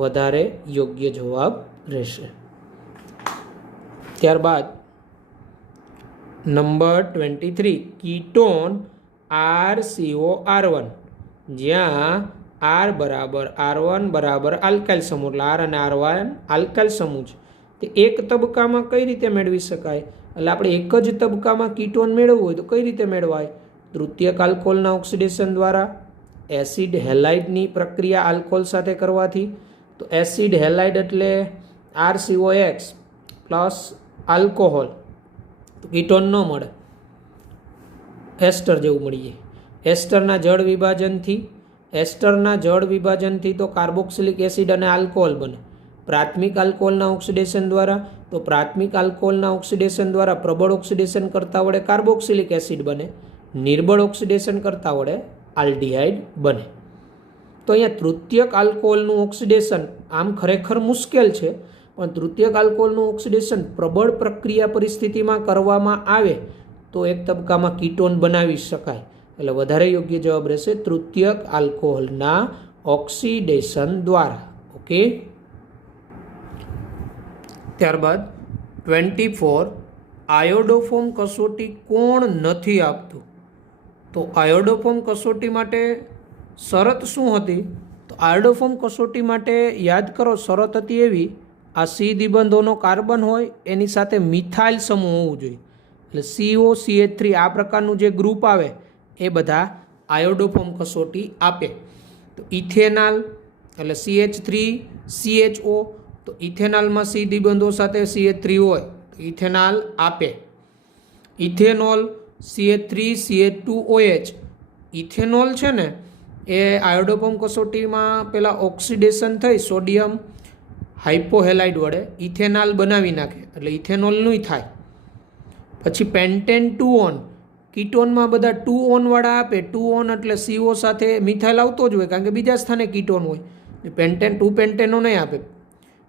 વધારે યોગ્ય જવાબ રહેશે. ત્યારબાદ નંબર 23 કીટોન RCOR1, જ્યાં R બરાબર R1 બરાબર આલ્કાઇલ સમૂહ, એટલે R અને R1 આલ્કાઇલ સમૂહ છે. તે એક તબક્કામાં કઈ રીતે મેળવી શકાય? એટલે આપણે એક જ તબક્કામાં કીટોન મેળવવું હોય તો કઈ રીતે મેળવાય? તૃતીયક આલ્કોહોલના ઓક્સિડેશન દ્વારા, એસિડ હેલાઇડની પ્રક્રિયા આલ્કોહોલ સાથે કરવાથી. તો એસિડ હેલાઇડ એટલે RCOX પ્લસ આલ્કોહોલ, તો કીટોન ન મળે, એસ્ટર જેવું મળી જાય. એસ્ટરના જળ વિભાજનથી તો કાર્બોક્સિલિક એસિડ અને આલ્કોહોલ બને. પ્રાથમિક આલ્કોહોલના ઓક્સિડેશન દ્વારા, તો પ્રાથમિક આલ્કોહોલના ઓક્સિડેશન દ્વારા પ્રબળ ઓક્સિડેશન કરતા વડે કાર્બોક્સિલિક એસિડ બને. નિર્બળ ઓક્સિડેશન કરતા વડે આલ્ડિહાઇડ બને. તો અહીંયા તૃતીયક આલ્કોહોલનું ઓક્સિડેશન આમ ખરેખર મુશ્કેલ છે, પણ તૃતીયક આલ્કોહોલનું ઓક્સિડેશન પ્રબળ પ્રક્રિયા પરિસ્થિતિમાં કરવામાં આવે તો એક તબક્કામાં કીટોન બનાવી શકાય. એટલે વધારે યોગ્ય જવાબ રહેશે તૃતીયક આલ્કોહોલના ઓક્સિડેશન દ્વારા. ઓકે. ત્યારબાદ 24 આયોડોફોર્મ કસોટી કોણ નથી આપતું? તો આયોડોફોર્મ કસોટી માટે શરત શું હતી? તો આયોડોફોર્મ કસોટી માટે યાદ કરો, શરત હતી એવી, આ C દ્વિબંધોનો કાર્બન હોય એની સાથે મિથાઇલ સમૂહ હોવું જોઈએ. એટલે COCH3 આ પ્રકારનું જે ગ્રુપ આવે એ બધા આયોડોફોર્મ કસોટી આપે. તો ઇથેનાલ એટલે CH3CHO, તો ઇથેનાલમાં C દ્વિબંધો સાથે CH3 હોય તો ઇથેનાલ આપે. ઇથેનોલ CH3CH2OH, ઇથેનોલ છે ને એ આયોડોફોર્મ કસોટીમાં પહેલાં ઓક્સિડેશન થઈ સોડિયમ હાઇપોહેલાઇડ વડે ઇથેનાલ બનાવી નાખે, એટલે ઇથેનોલનું થાય. પછી પેન્ટેન 2 કીટોનમાં બધા 2 વાળા આપે. 2 એટલે CO સાથે મિથાઇલ આવતો જ હોય, કારણ કે બીજા સ્થાને કીટોન હોય. પેન્ટેન 2 પેન્ટેનો નહીં આપે.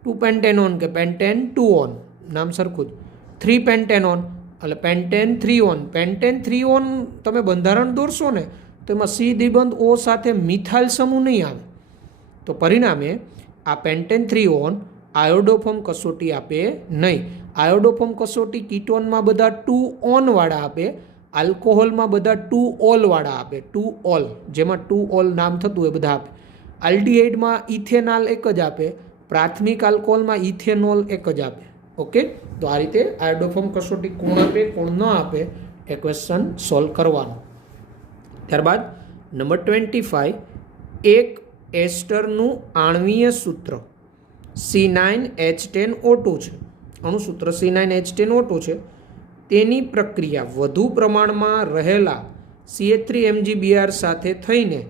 2 પેન્ટેનોન કે પેન્ટેન 2 નામ સરખું જ. 3 પેન્ટેનોન એટલે પેન્ટેન 3 પેન્ટેન 3 તમે બંધારણ દોરશો ને તો એમાં C દ્વિબંધ O સાથે મિથાઇલ સમૂહ નહીં આવે. તો પરિણામે આ પેન્ટેન 3 આયોડોફોર્મ કસોટી આપે નહીં. આયોડોફોર્મ કસોટી કીટોનમાં બધા 2 વાળા આપે, આલ્કોહોલમાં બધા 2 વાળા આપે. 2 જેમાં 2 નામ થતું હોય બધા આપે. આલ્ડિહાઇડમાં ઇથેનાલ એક જ આપે, પ્રાથમિક આલ્કોહોલમાં ઇથેનોલ એક જ આપે. ઓકે. તો આ રીતે આયોડોફોર્મ કસોટી કોણ આપે કોણ ન આપે એ ક્વેશ્ચન સોલ્વ કરવાનો. ત્યારબાદ નંબર 25 એક એસ્ટરનું આણ્વીય સૂત્ર C9H10O2 છે. અણુસૂત્ર C9H10O2 છે. તેની પ્રક્રિયા વધુ પ્રમાણમાં રહેલા CH3MgBr સાથે થઈને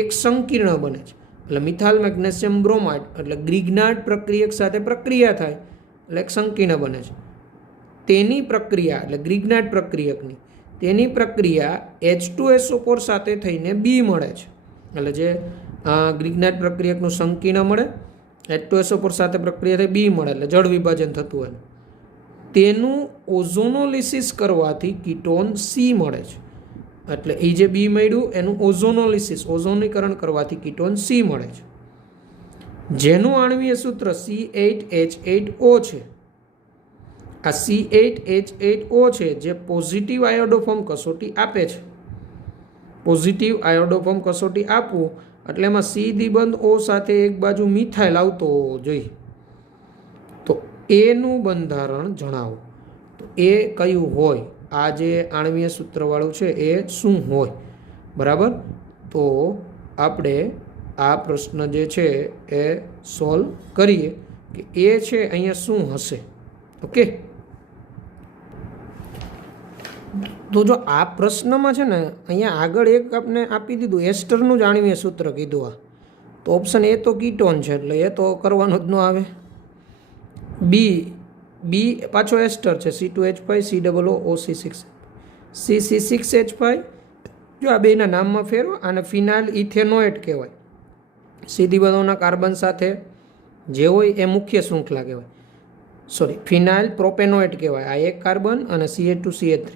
એક સંકીર્ણ બને છે. એટલે મિથાઇલ મેગ્નેશિયમ બ્રોમાઇડ એટલે ગ્રિગ્નાર્ડ પ્રક્રિયક સાથે પ્રક્રિયા થાય એટલે એક સંકીર્ણ બને છે. તેની પ્રક્રિયા એટલે ગ્રિગ્નાર્ડ પ્રક્રિયકની તેની પ્રક્રિયા H2SO4 સાથે થઈને B મળે છે. એટલે જે ગ્રિગ્નાર્ડ પ્રક્રિયકનું સંકીર્ણ મળે, H2SO4 સાથે પ્રક્રિયા થઈ B મળે, એટલે જળ વિભાજન થતું હોય. તેનું ઓઝોનોલિસિસ કરવાથી કીટોન C મળે છે. એટલે એ જે B મળ્યું એનું ઓઝોનોલિસિસ ઓઝોનીકરણ કરવાથી કીટોન C મળે છે. જેનું આણ્વીય સૂત્ર C8H8O છે. આ C8H8O છે જે પોઝિટિવ આયોડોફોર્મ કસોટી આપે છે. પોઝિટિવ આયોડોફોર્મ કસોટી આપું એટલે એમાં સી દ્વિબંધ ઓ સાથે એક બાજુ મિથાઇલ આવતો હોવો જોઈએ. તો એનું બંધારણ જણાવો. તો એ કયું હોય? આ જે આણ્વીય સૂત્રવાળું છે એ શું હોય? બરાબર. તો આપણે આ પ્રશ્ન જે છે એ સોલ્વ કરીએ કે એ છે અહીંયા શું હશે. ઓકે. તો જો આ પ્રશ્નમાં છે ને અહીંયા આગળ એક આપણે આપી દીધું એસ્ટરનું જ આણ્વીય સૂત્ર કીધું. આ તો ઓપ્શન એ તો કીટોન છે એટલે એ તો કરવાનો જ ન આવે. બી પાછો એસ્ટર છે C2H5 COO C6H5. જો આ બેના નામમાં ફેરવો આને ફિનાઇલ ઇથેનોએટ કહેવાય. સીધી બધોના કાર્બન સાથે જે હોય એ મુખ્ય શૃંખલા કહેવાય. સોરી, ફિનાઇલ પ્રોપેનોએટ કહેવાય. આ એક કાર્બન અને Ca2CH3.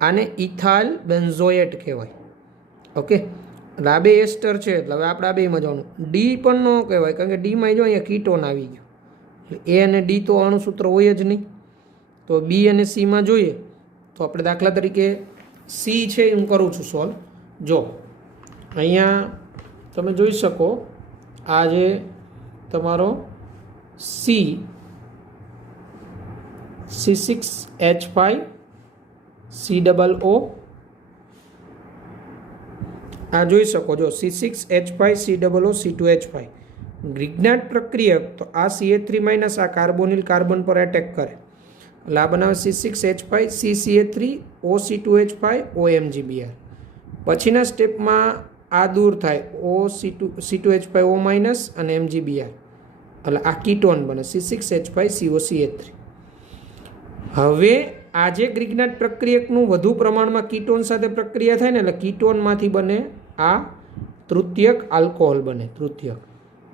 આને ઇથાઇલ બેન્ઝોએટ કહેવાય. ઓકે. એટલે આ બે એસ્ટર છે એટલે હવે આપણે આ બેમાં જવાનું. ડી પણ ન કહેવાય કારણ કે ડીમાં જો અહીંયા કીટોન આવી ગયું. એ અને ડી તો અણુસૂત્ર હોય જ નહીં. તો બી અને સીમાં જોઈએ તો આપણે દાખલા તરીકે સી છે હું કરું છું સોલ્વ. જો અહીંયા તમે જોઈ શકો આ જે તમારો C6H5 COO આ જોઈ શકો છો C6H5 COO C2H5 ગ્રિગ્નાટ પ્રક્રિયક. તો આ CH3- આ કાર્બોનિલ કાર્બન પર એટેક કરે એટલે આ બનાવે C6H5 CCA3 OC2H5 OMGBr. પછીના સ્ટેપમાં આ દૂર થાય C2H5O- અને MgBr એટલે આ કીટોન બને C6H5 COCH3. હવે આ જે ગ્રિગ્નાટ પ્રક્રિયકનું વધુ પ્રમાણમાં કીટોન સાથે પ્રક્રિયા થાય ને એટલે કીટોનમાંથી બને આ તૃતીયક આલ્કોહોલ બને. તૃતીયક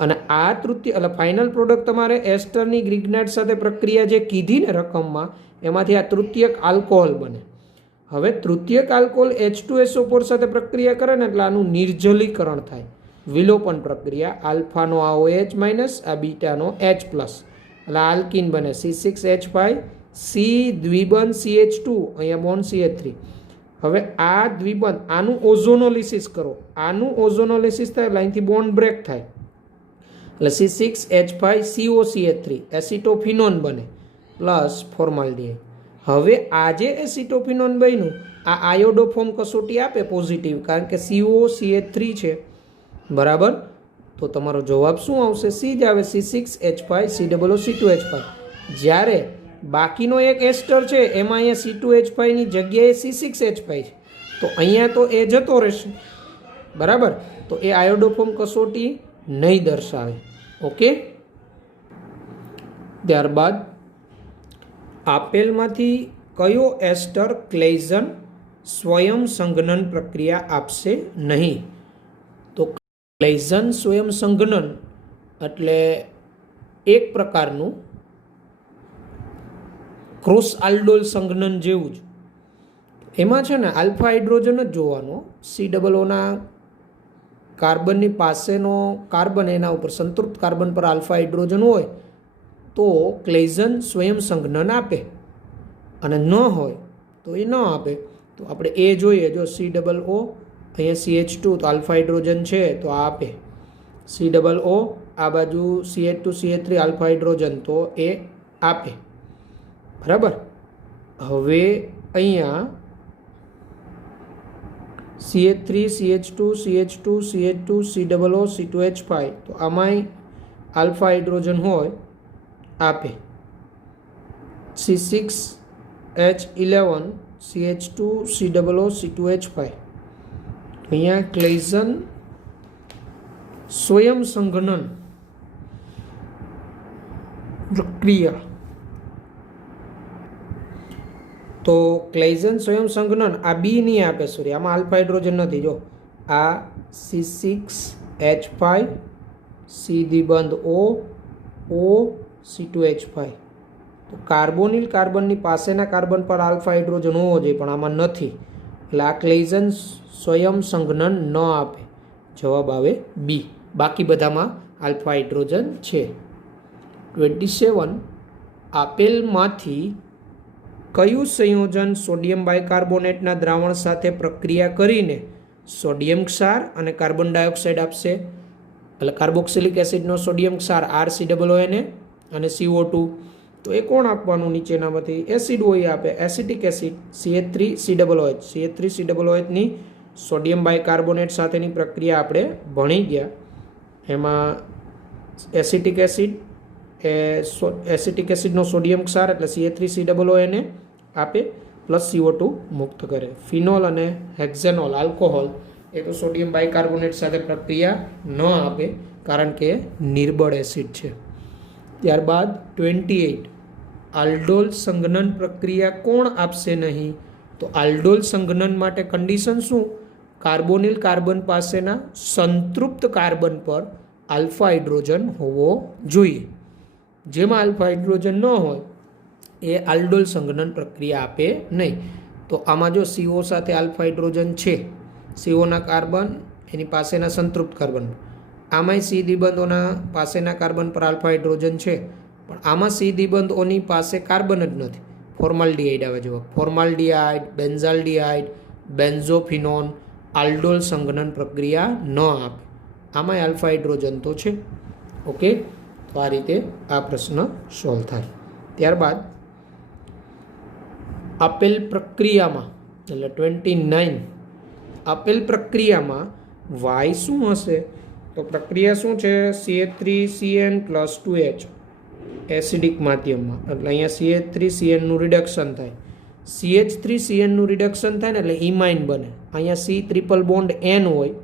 અને આ તૃતીય એટલે ફાઇનલ પ્રોડક્ટ તમારે એસ્ટરની ગ્રિગ્નાટ સાથે પ્રક્રિયા જે કીધી ને રકમમાં એમાંથી આ તૃતીયક આલ્કોહોલ બને. હવે તૃતીયક આલ્કોહોલ H2SO4 સાથે પ્રક્રિયા કરે ને એટલે આનું નિર્જલીકરણ થાય. વિલોપન પ્રક્રિયા. આલ્ફાનો આ OH- આ બીટાનો H+. એટલે આલ્કીન બને C6H5 C દ્વિબંધ CH2 અહીંયા બોન્ડ CH3. હવે આ દ્વિબંધ આનું ઓઝોનોલિસિસ કરો. આનું ઓઝોનોલિસિસ થાય એટલે અહીંથી બોન્ડ બ્રેક થાય એટલે C6H5 COCH3 એસિટોફિનોન બને પ્લસ ફોર્માલ્ડિહાઇડ. હવે આ જે એસિટોફિનોન બન્યું આ આયોડોફોર્મ કસોટી આપે પોઝિટિવ કારણ કે COCH3 છે. બરાબર. તો તમારો જવાબ શું આવશે? સી જ આવે C6H5 COO C2H5. જ્યારે બાકીનો એક એસ્ટર છે એમાં અહીંયા C2H5 ની જગ્યાએ C6H5 છે તો અહીંયા તો એ જતો રહેશે. બરાબર. તો એ આયોડોફોર્મ કસોટી નહીં દર્શાવે. ઓકે. ત્યારબાદ આપેલમાંથી કયો એસ્ટર ક્લેઇઝન સ્વયં સંઘનન પ્રક્રિયા આપશે નહીં? તો ક્લેઇઝન સ્વયં સંઘનન એટલે એક પ્રકારનું ક્રોસ આલ્ડોલ સંઘનન જેવું જ. એમાં છે ને આલ્ફા હાઇડ્રોજન જ જોવાનો. COOના કાર્બનની પાસેનો કાર્બન એના ઉપર સંતૃપ્ત કાર્બન પર આલ્ફા હાઇડ્રોજન હોય તો ક્લેઇઝન સ્વયં સંઘનન આપે અને ન હોય તો એ ન આપે. તો આપણે એ જોઈએ. જો COO અહીંયા CH2 તો આલ્ફા હાઇડ્રોજન છે તો આ આપે. COO આ બાજુ CH2CH3 આલ્ફા હાઇડ્રોજન તો એ આપે. બરાબર. હવે અહીંયા CH3 CH2 CH2 CH2 COO C2H5 તો આમાંય આલ્ફા હાઇડ્રોજન હોય આપે. C6H11 CH2 COO C2H5 અહીંયા ક્લેઇઝન સ્વયં સંઘનન પ્રક્રિયા. તો ક્લેઇઝન સ્વયં સંઘનન આ બી નહીં આપે. સોરી, આમાં આલ્ફા હાઇડ્રોજન નથી. જો આ C6H5 C દ્વિબંધ O C2H5 તો કાર્બોનિલ કાર્બનની પાસેના કાર્બન પર આલ્ફા હાઇડ્રોજન હોવો જોઈએ પણ આમાં નથી એટલે આ ક્લેઇઝન સ્વયં સંઘનન ન આપે. જવાબ આવે બી. બાકી બધામાં આલ્ફા હાઇડ્રોજન છે. 27 આપેલમાંથી કયું સંયોજન સોડિયમ બાયકાર્બોનેટના દ્રાવણ સાથે પ્રક્રિયા કરીને સોડિયમ ક્ષાર અને કાર્બન ડાયોક્સાઇડ આપશે, એટલે કાર્બોક્સિલિક એસિડનો સોડિયમ ક્ષાર RCOONA અને CO2. તો એ કોણ આપવાનું નીચેનામાંથી? એસિડ હોય આપે, એસિટિક એસિડ CH3COOH ની સોડિયમ બાયકાર્બોનેટ સાથેની પ્રક્રિયા આપણે ભણી ગયા. એમાં એસિટિક એસિડ એસિટિક એસિડનો સોડિયમ ક્ષાર એટલે CH3COONA આપે પ્લસ CO2 મુક્ત કરે. ફિનોલ અને હેક્ઝેનોલ આલ્કોહોલ એ તો સોડિયમ બાયકાર્બોનેટ સાથે પ્રક્રિયા ન આપે કારણ કે નિર્બળ એસિડ છે. ત્યારબાદ 28 આલ્ડોલ સંઘનન પ્રક્રિયા કોણ આપશે નહીં? તો આલ્ડોલ સંઘનન માટે કન્ડિશન શું? કાર્બોનિલ કાર્બન પાસેના સંતૃપ્ત કાર્બન પર આલ્ફા હાઇડ્રોજન હોવો જોઈએ. જેમાં આલ્ફા હાઇડ્રોજન ન હોય એ આલ્ડોલ સંઘનન પ્રક્રિયા આપે નહીં. તો આમાં જો CO સાથે આલ્ફા હાઇડ્રોજન છે, COના કાર્બન એની પાસેના સંતૃપ્ત કાર્બન, આમાંય C દ્વિબંધોના પાસેના કાર્બન પર આલ્ફા હાઇડ્રોજન છે, પણ આમાં C દ્વિબંધોની પાસે કાર્બન જ નથી. ફોર્માલ્ડિહાઇડ આવે જવાબ. ફોર્માલ્ડિહાઇડ, બેન્ઝાલ્ડિહાઇડ, બેન્ઝોફિનોન આલ્ડોલ સંઘનન પ્રક્રિયા ન આપે. આમાંય આલ્ફા હાઇડ્રોજન તો છે. ઓકે, તો આ રીતે આ પ્રશ્ન સોલ્વ થાય. ત્યારબાદ આપેલ પ્રક્રિયામાં એટલે 29 આપેલ પ્રક્રિયામાં વાય શું હશે? તો પ્રક્રિયા શું છે? CH3CN + 2H એસિડિક માધ્યમમાં, એટલે અહીંયા CH3CNનું રિડક્શન થાય. CH3CNનું રિડક્શન થાય ને એટલે ઇમાઇન બને. અહીંયા C ટ્રિપલ બોન્ડ N હોય,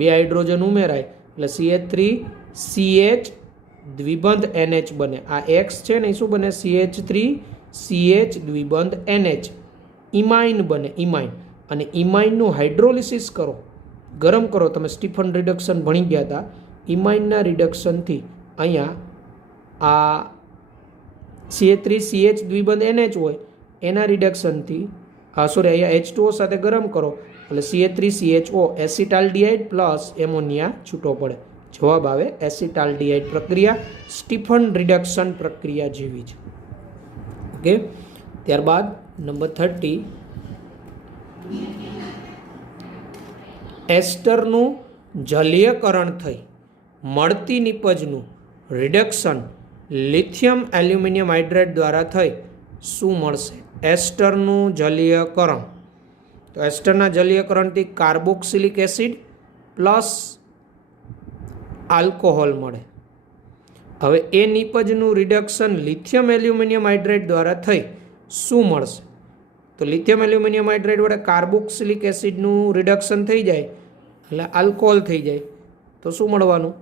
2 હાઇડ્રોજન ઉમેરાય એટલે CH3CH દ્વિબંધ NH બને. આ X છે ને એ શું બને? CH3CH દ્વિબંધ NH ઇમાઇન બને. ઇમાઇન, અને ઇમાઇનનું હાઇડ્રોલિસિસ કરો, ગરમ કરો. તમે સ્ટીફન રિડક્શન ભણી ગયા હતા. ઇમાઇનના રિડક્શનથી અહીંયા આ CH3CH દ્વિબંધ NH હોય એના રિડક્શનથી અહીંયા H2O સાથે ગરમ કરો એટલે CH3CHO એસિટાલ્ડિહાઇડ પ્લસ એમોનિયા છૂટો પડે. જવાબ આવે એસિટાલ્ડિહાઇડ પ્રક્રિયા સ્ટીફન રિડક્શન પ્રક્રિયા જેવી છે. ઓકે, ત્યારબાદ નંબર 30 એસ્ટરનું જલીયકરણ થઈ મળતી નિપજનું રિડક્શન લિથિયમ એલ્યુમિનિયમ હાઇડ્રેટ દ્વારા થઈ શું મળશે? એસ્ટરનું જલીયકરણ. તો એસ્ટરના જલીયકરણથી કાર્બોક્સિલિક એસિડ પ્લસ આલ્કોહોલ મળે. હવે એ નિપજનું રિડક્શન લિથિયમ એલ્યુમિનિયમ હાઇડ્રેટ દ્વારા થઈ શું મળશે? તો લિથિયમ એલ્યુમિનિયમ હાઇડ્રેટ વડે કાર્બોક્સિલિક એસિડનું રિડક્શન થઈ જાય એટલે આલ્કોહોલ થઈ જાય તો શું મળવાનું?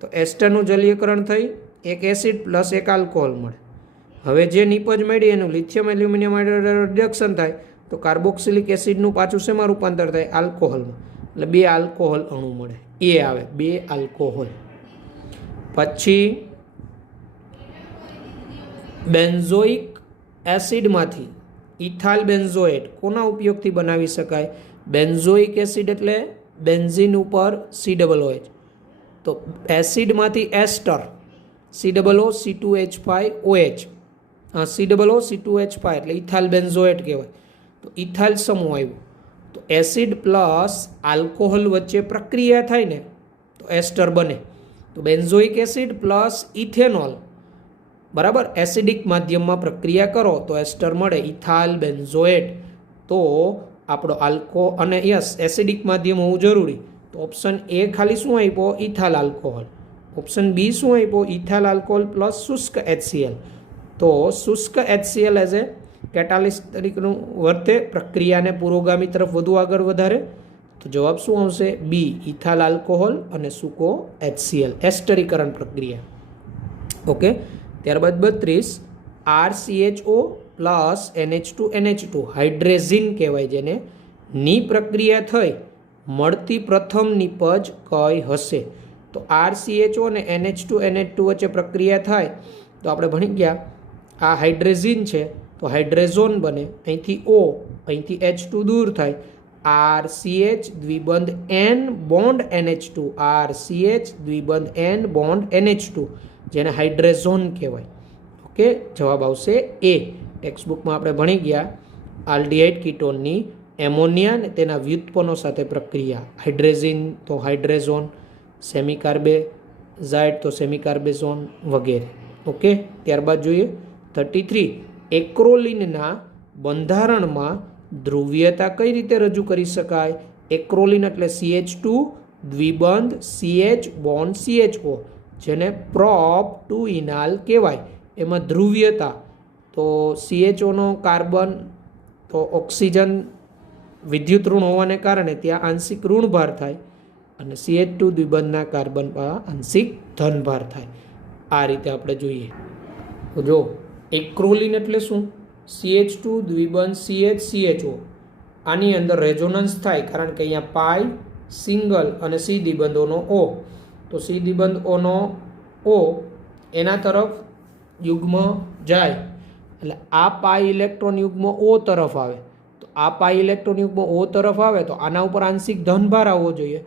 તો એસ્ટરનું જલીયકરણ થઈ એક એસિડ પ્લસ એક આલ્કોહોલ મળે. હવે જે નિપજ મળી એનું લિથિયમ એલ્યુમિનિયમ હાઇડ્રેટ રિડક્શન થાય તો કાર્બોક્સિલિક એસિડનું પાછું શેમાં રૂપાંતર થાય? આલ્કોહોલમાં. એટલે 2 આલ્કોહોલ અણુ મળે. એ આવે 2 આલ્કોહોલ. પછી બેન્ઝોઇક એસિડમાંથી ઇથાઇલ બેન્ઝોએટ કોના ઉપયોગથી બનાવી શકાય? બેન્ઝોઇક એસિડ એટલે બેન્ઝીન ઉપર COOH. તો એસિડમાંથી એસ્ટર COOC2H5OH COOC2H5 એટલે ઇથાઇલ બેન્ઝોએટ કહેવાય. તો ઇથાઇલ સમૂહ આવ્યો. તો એસિડ પ્લસ આલ્કોહોલ વચ્ચે પ્રક્રિયા થાય ને તો એસ્ટર બને. તો બેન્ઝોઇક એસિડ પ્લસ ઇથેનોલ બરાબર એસિડિક માધ્યમમાં પ્રક્રિયા કરો તો એસ્ટર મળે ઇથાઇલ બેન્ઝોએટ. તો આપણો અને યસ એસિડિક માધ્યમ હોવું જરૂરી. તો ઓપ્શન એ ખાલી શું આપ્યો? Ethyl alcohol. ઓપ્શન બી શું આપ્યો? ઇથાઇલ આલ્કોહોલ પ્લસ શુષ્ક HCl. તો શુષ્ક HCl એઝ એ કેટાલિસ્ટ તરીકેનું વર્તે, પ્રક્રિયાને પુરોગામી તરફ વધુ આગળ વધારે. તો જવાબ શું આવશે? બી ઇથાઇલ આલ્કોહોલ અને સૂકો HCl એસ્ટરીકરણ પ્રક્રિયા. ઓકે, ત્યારબાદ 32 RCHO પ્લસ NH2NH2 હાઇડ્રેઝિન કહેવાય જેને ની પ્રક્રિયા થઈ મળતી પ્રથમ નિપજ કઈ હશે? તો RCHO અને NH2NH2 વચ્ચે પ્રક્રિયા થાય તો આપણે ભણી ગયા આ હાઇડ્રેઝિન છે તો હાઇડ્રેઝોન બને. અહીંથી O અહીંથી H2 દૂર થાય RCH દ્વિબંધ N bond NH2 RCH દ્વિબંધ N bond NH2 જેને હાઇડ્રેઝોન કહેવાય. ઓકે, જવાબ આવશે એ. ટેક્સ્ટબુકમાં આપણે ભણી ગયા આલ્ડિહાઇડ કીટોનની એમોનિયા ને તેના વ્યુત્પન્નો સાથે પ્રક્રિયા, હાઇડ્રેઝિન તો હાઇડ્રેઝોન, સેમિકાર્બેઝાઇડ તો સેમિકાર્બેઝોન વગેરે. ઓકે, ત્યારબાદ જોઈએ 33. એક્રોલિનના બંધારણમાં ધ્રુવીયતા કઈ રીતે રજૂ કરી શકાય? એક્રોલિન એટલે CH2 દ્વિબંધ CH બોન્ડ CHO, જેને પ્રોપ ટુ ઇનાલ કહેવાય. એમાં ધ્રુવીયતા તો CHOનો કાર્બન તો ઓક્સિજન વિદ્યુત ઋણ હોવાને કારણે ત્યાં આંશિક ઋણભાર થાય અને CH2 દ્વિબંધના કાર્બન પર આંશિક ધનભાર થાય. આ રીતે આપણે જોઈએ. તો જો એક્રોલિન એટલે શું? CH2 દ્વિબંધ CH CHO. આની અંદર રેઝોનન્સ થાય કારણ કે અહીંયા પાઈ સિંગલ અને C દ્વિબંધોનો O. તો C દ્વિબંધ Oનો O એના તરફ યુગ્મ જાય એટલે આ પાઈ ઇલેક્ટ્રોન યુગ્મ O તરફ આવે. તો આ પાઈ ઇલેક્ટ્રોન યુગ્મ O તરફ આવે તો આના ઉપર આંશિક ધનભાર આવવો જોઈએ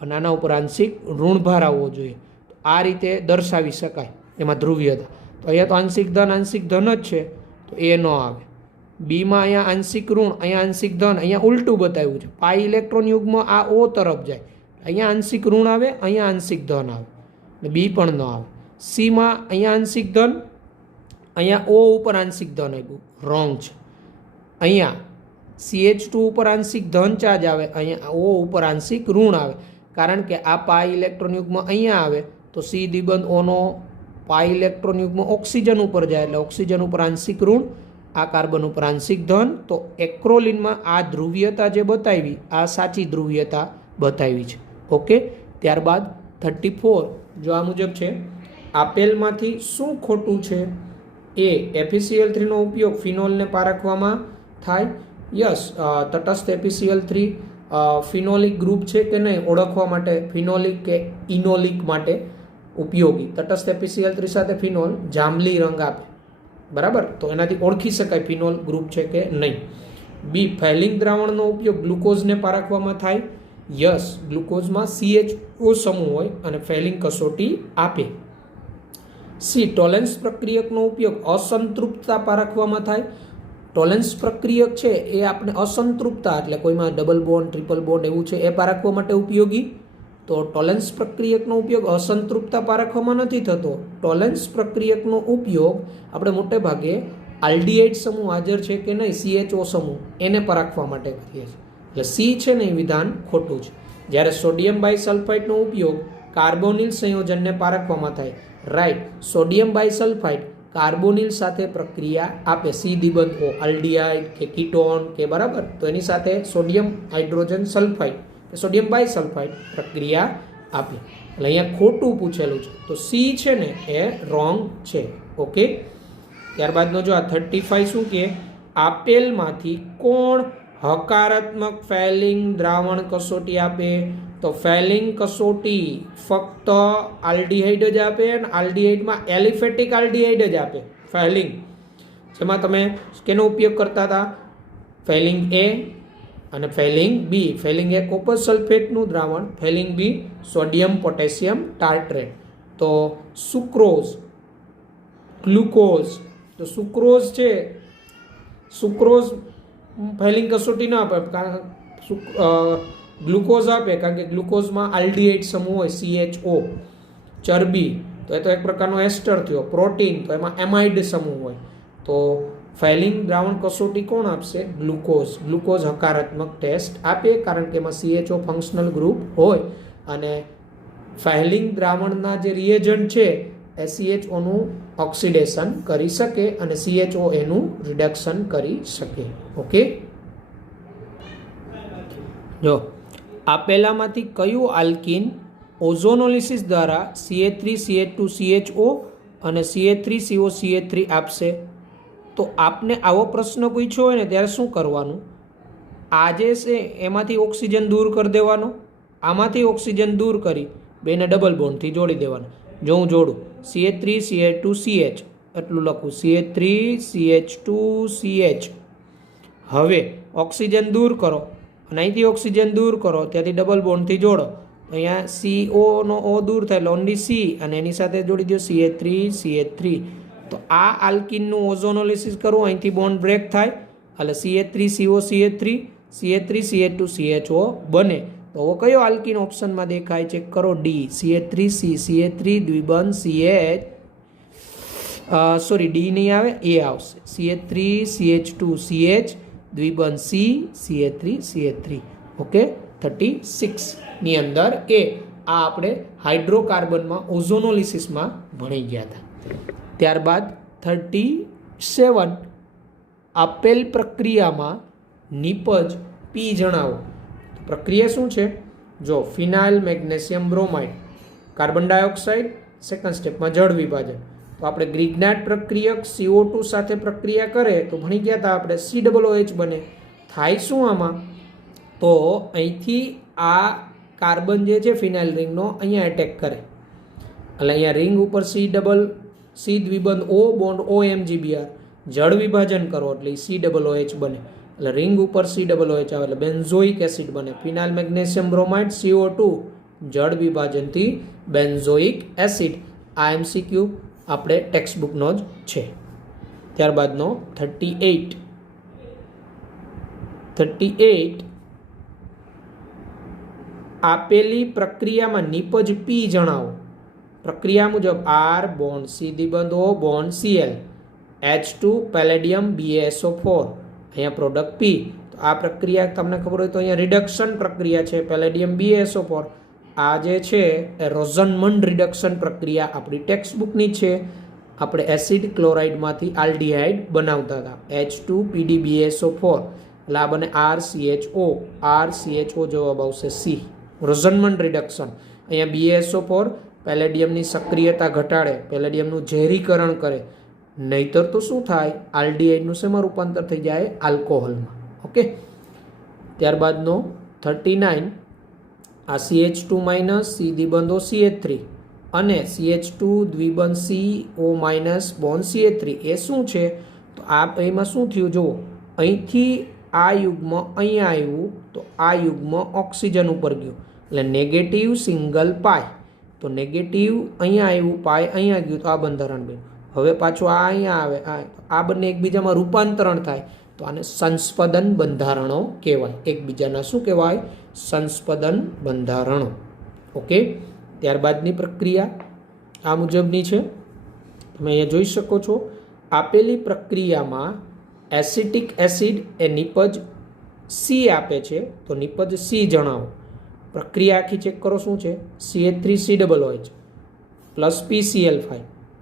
અને આના ઉપર આંશિક ઋણભાર આવવો જોઈએ. તો આ રીતે દર્શાવી શકાય એમાં ધ્રુવીયતા. તો અહીંયા તો આંશિક ધન જ છે તો એ ન આવે. બીમાં અહીંયા આંશિક ઋણ, અહીંયા આંશિક ધન, અહીંયા ઉલટું બતાવ્યું છે. પાઈ ઇલેક્ટ્રોન યુગ્મ આ O તરફ જાય, અહીંયા આંશિક ઋણ આવે, અહીંયા આંશિક ધન આવે, બી પણ ન આવે. સીમાં અહીંયા આંશિક ધન, અહીંયા O ઉપર આંશિક ધન આપ્યું, રોંગ છે. અહીંયા CH2 ઉપર આંશિક ધન ચાર્જ આવે, અહીંયા O ઉપર આંશિક ઋણ આવે કારણ કે આ પાઈ ઇલેક્ટ્રોન યુગ્મ અહીંયા આવે તો C દ્વિબંધ Oનો પાઈ ઇલેક્ટ્રોન યુગ્મ ઓક્સિજન ઉપર જાય એટલે ઓક્સિજન ઉપર આંશિક ઋણ, આ કાર્બન ઉપર આંશિક ધન. તો એક્રોલિનમાં આ ધ્રુવીયતા જે બતાવી આ સાચી ધ્રુવીયતા બતાવી છે. ઓકે, ત્યારબાદ 34 જો આ મુજબ છે, આપેલમાંથી શું ખોટું છે? એ FeCl3નો ઉપયોગ ફિનોલને પારખવામાં થાય. યસ, તટસ્થ FeCl3 ફિનોલિક ગ્રુપ છે કે નહીં ઓળખવા માટે, ફિનોલિક કે ઇનોલિક માટે ઉપયોગી. તટસ્થ FeCl3 સાથે ફિનોલ જાંબલી રંગ આપે, બરાબર, તો એનાથી ઓળખી શકાય ફિનોલ ગ્રુપ છે કે નહીં. બી, ફેલિંગ દ્રાવણનો ઉપયોગ ગ્લુકોઝને પારખવામાં થાય. યસ, ગ્લુકોઝમાં CHO સમૂહ હોય અને ફેલિંગ કસોટી આપે. સી, ટોલેન્સ પ્રક્રિયકનો ઉપયોગ અસંતૃપ્તતા પારખવામાં થાય. ટોલેન્સ પ્રક્રિયક છે એ આપણે અસંતૃપ્તતા એટલે કોઈમાં ડબલ બોન્ડ ટ્રિપલ બોન્ડ એવું છે એ પારખવા માટે ઉપયોગી. તો ટોલેન્સ પ્રક્રિયકનો ઉપયોગ અસંતૃપ્તતા પારખવામાં નથી થતો. ટોલેન્સ પ્રક્રિયકનો ઉપયોગ આપણે મોટે ભાગે આલ્ડીહાઇડ સમૂહ હાજર છે કે નહીં CHO સમૂહ એને પારખવા માટે કરીએ છીએ. એટલે સી છે ને એ વિધાન ખોટું છે. જ્યારે સોડિયમ બાયસલ્ફાઇડનો ઉપયોગ કાર્બોનિલ સંયોજનને પારખવામાં થાય. રાઈટ, સોડિયમ બાયસલ્ફાઇડ કાર્બોનિલ સાથે પ્રક્રિયા આપે, C દ્વિબંધ O, આલ્ડીહાઇડ કે કીટોન કે બરાબર, તો એની સાથે સોડિયમ હાઇડ્રોજન સલ્ફાઇડ કે સોડિયમ બાયસલ્ફાઇડ પ્રક્રિયા આપે. એટલે અહીંયા ખોટું પૂછેલું છે તો સી છે ને એ રોંગ છે. ઓકે, ત્યારબાદનો જો આ 35 શું કે આપેલમાંથી કોણ હકારાત્મક ફેલિંગ દ્રાવણ કસોટી આપે? તો ફેલિંગ કસોટી ફક્ત આલ્ડીહાઇડ જ આપે અને આલ્ડીહાઇડમાં એલિફેટિક આલ્ડીહાઇડ જ આપે ફેલિંગ. જેમાં તમે કેનો ઉપયોગ કરતા હતા? ફેલિંગ A અને Fehling B. Fehling A copper સલ્ફેટનું દ્રાવણ, Fehling B sodium potassium tartrate. તો સુક્રોઝ, ગ્લુકોઝ, તો સુક્રોઝ છે, સુક્રોઝ ફેલિંગ કસોટી ના આપે ગ્લુકોઝ આપે કારણ કે ગ્લુકોઝમાં આલ્ડીહાઇડ સમૂહ હોય CHO. ચરબી તો એ તો એક પ્રકારનો એસ્ટર થયો. પ્રોટીન તો એમાં એમાઇડ સમૂહ હોય. તો ફેલિંગ દ્રાવણ કસોટી કોણ આપશે? ગ્લુકોઝ. ગ્લુકોઝ હકારાત્મક ટેસ્ટ આપે કારણ કે એમાં CHO ફંક્શનલ ગ્રુપ હોય અને ફેલિંગ દ્રાવણના જે રિએજન્ટ છે એ CHOનું ઓક્સિડેશન કરી શકે અને CHO એનું રિડક્શન કરી શકે. ઓકે, જો આપેલામાંથી કયું આલ્કીન ઓઝોનોલિસિસ દ્વારા CH3CH2CHO અને CH3COCH3 આપશે? તો આપને આવો પ્રશ્ન પૂછ્યો હોય ને ત્યારે શું કરવાનું? આ જે છે એમાંથી ઓક્સિજન દૂર કરી દેવાનો, આમાંથી ઓક્સિજન દૂર કરી બેને ડબલ બોન્ડથી જોડી દેવાના. જો હું જોડું CH3CH2CH એટલું લખું CH3CH2CH. હવે ઓક્સિજન દૂર કરો અને અહીંથી ઓક્સિજન દૂર કરો ત્યાંથી ડબલ બોન્ડથી જોડો તો અહીંયા CO નો O દૂર થાય એટલે ઓનલી C અને એની સાથે જોડી દો CH3CH3. તો આ આલ્કીનનું ઓઝોનોલિસિસ કરવું, અહીંથી બોન્ડ બ્રેક થાય એટલે CH3COCH3 CH3CH2CHO બને. તો હવે કયો આલ્કીન ઓપ્શનમાં દેખાય? ચેક કરો D, CH3C, CH3 દ્વિબંધ CH, sorry D નહીં આવે, એ આવશે. CH3CH2CH દ્વિબંધ C, CH3CH3. ઓકે, 36 ની અંદર એ આ આપણે હાઇડ્રોકાર્બનમાં ઓઝોનોલિસિસમાં ભણી ગયા હતા. ત્યારબાદ 37, આપેલ પ્રક્રિયામાં નિપજ પી જણાવો. પ્રક્રિયા શું છે? જો phenyl magnesium bromide, carbon dioxide, second સ્ટેપમાં જળ વિભાજન. તો આપણે ગ્રિગ્નાટ પ્રક્રિયક CO2 સાથે પ્રક્રિયા કરે તો ભણી ગયા હતા આપણે, COOH બને. થાય શું આમાં? તો અહીંથી આ કાર્બન જે છે ફિનાઇલ રિંગનો અહીંયા એટેક કરે, એટલે અહીંયા રિંગ ઉપર C દ્વિબંધ O બોન્ડ OMGBr, જળ વિભાજન કરો એટલે COOH બને, એટલે રિંગ ઉપર COOH આવે એટલે બેન્ઝોઇક એસિડ બને. ફિનાઇલ મેગ્નેશિયમ બ્રોમાઇડ CO2 જળ વિભાજનથી બેન્ઝોઇક એસિડ. આ MCQ આપણે ટેક્સ્ટ બુકનો જ છે. ત્યારબાદનો 38, આપેલી પ્રક્રિયામાં નિપજ પી જણાવો. પ્રક્રિયા મુજબ R bond C દ્વિબંધ O bond Cl, H2 palladium BaSO4, અહીંયા પ્રોડક્ટ P. તો આ પ્રક્રિયા તમને ખબર હોય તો અહીંયા રિડક્શન પ્રક્રિયા છે, પેલેડિયમ BaSO4. આ જે છે એ રોઝનમંડ રિડક્શન પ્રક્રિયા આપણી ટેક્સ્ટ બુકની છે. આપણે એસિડ ક્લોરાઇડમાંથી આલ્ડિહાઇડ બનાવતા હતા, H2 PdBaSO4, એટલે આ બને RCHO. RCHO જવાબ આવશે C, રોઝનમંડ રિડક્શન. અહીંયા BaSO4 પેલેડિયમની સક્રિયતા ઘટાડે, પેલેડિયમનું ઝેરીકરણ કરે, નહીતર તો શું થાય? આલ્ડિહાઇડનું શેમાં રૂપાંતર થઈ જાય? આલ્કોહોલમાં. ઓકે, ત્યારબાદનો 39, આ CH2 માઇનસ C દ્વિબંધો CH3 અને CH2 દ્વિબંધ CO minus bond CH3 એ શું છે? તો આ એમાં શું થયું જુઓ, અહીંથી આ યુગ્મ અહીંયા આવ્યું તો આ યુગ્મ ઓક્સિજન ઉપર ગયું એટલે નેગેટિવ સિંગલ પાય. તો નેગેટિવ અહીંયા આવ્યું, પાય અહીંયા ગયું તો આ બંધારણ બન્યું. હવે પાછું આ અહીંયા આવે, આ બંને એકબીજામાં રૂપાંતરણ થાય તો આને સંસ્પદન બંધારણો કહેવાય. એકબીજાના શું કહેવાય? સંસ્પદન બંધારણો. ઓકે, ત્યારબાદની પ્રક્રિયા આ મુજબની છે, તમે અહીંયા જોઈ શકો છો. આપેલી પ્રક્રિયામાં એસિટિક એસિડ એ નિપજ C આપે છે, તો નિપજ C જણાવો. પ્રક્રિયા આખી ચેક કરો શું છે? CH3COOH પ્લસ PCl5,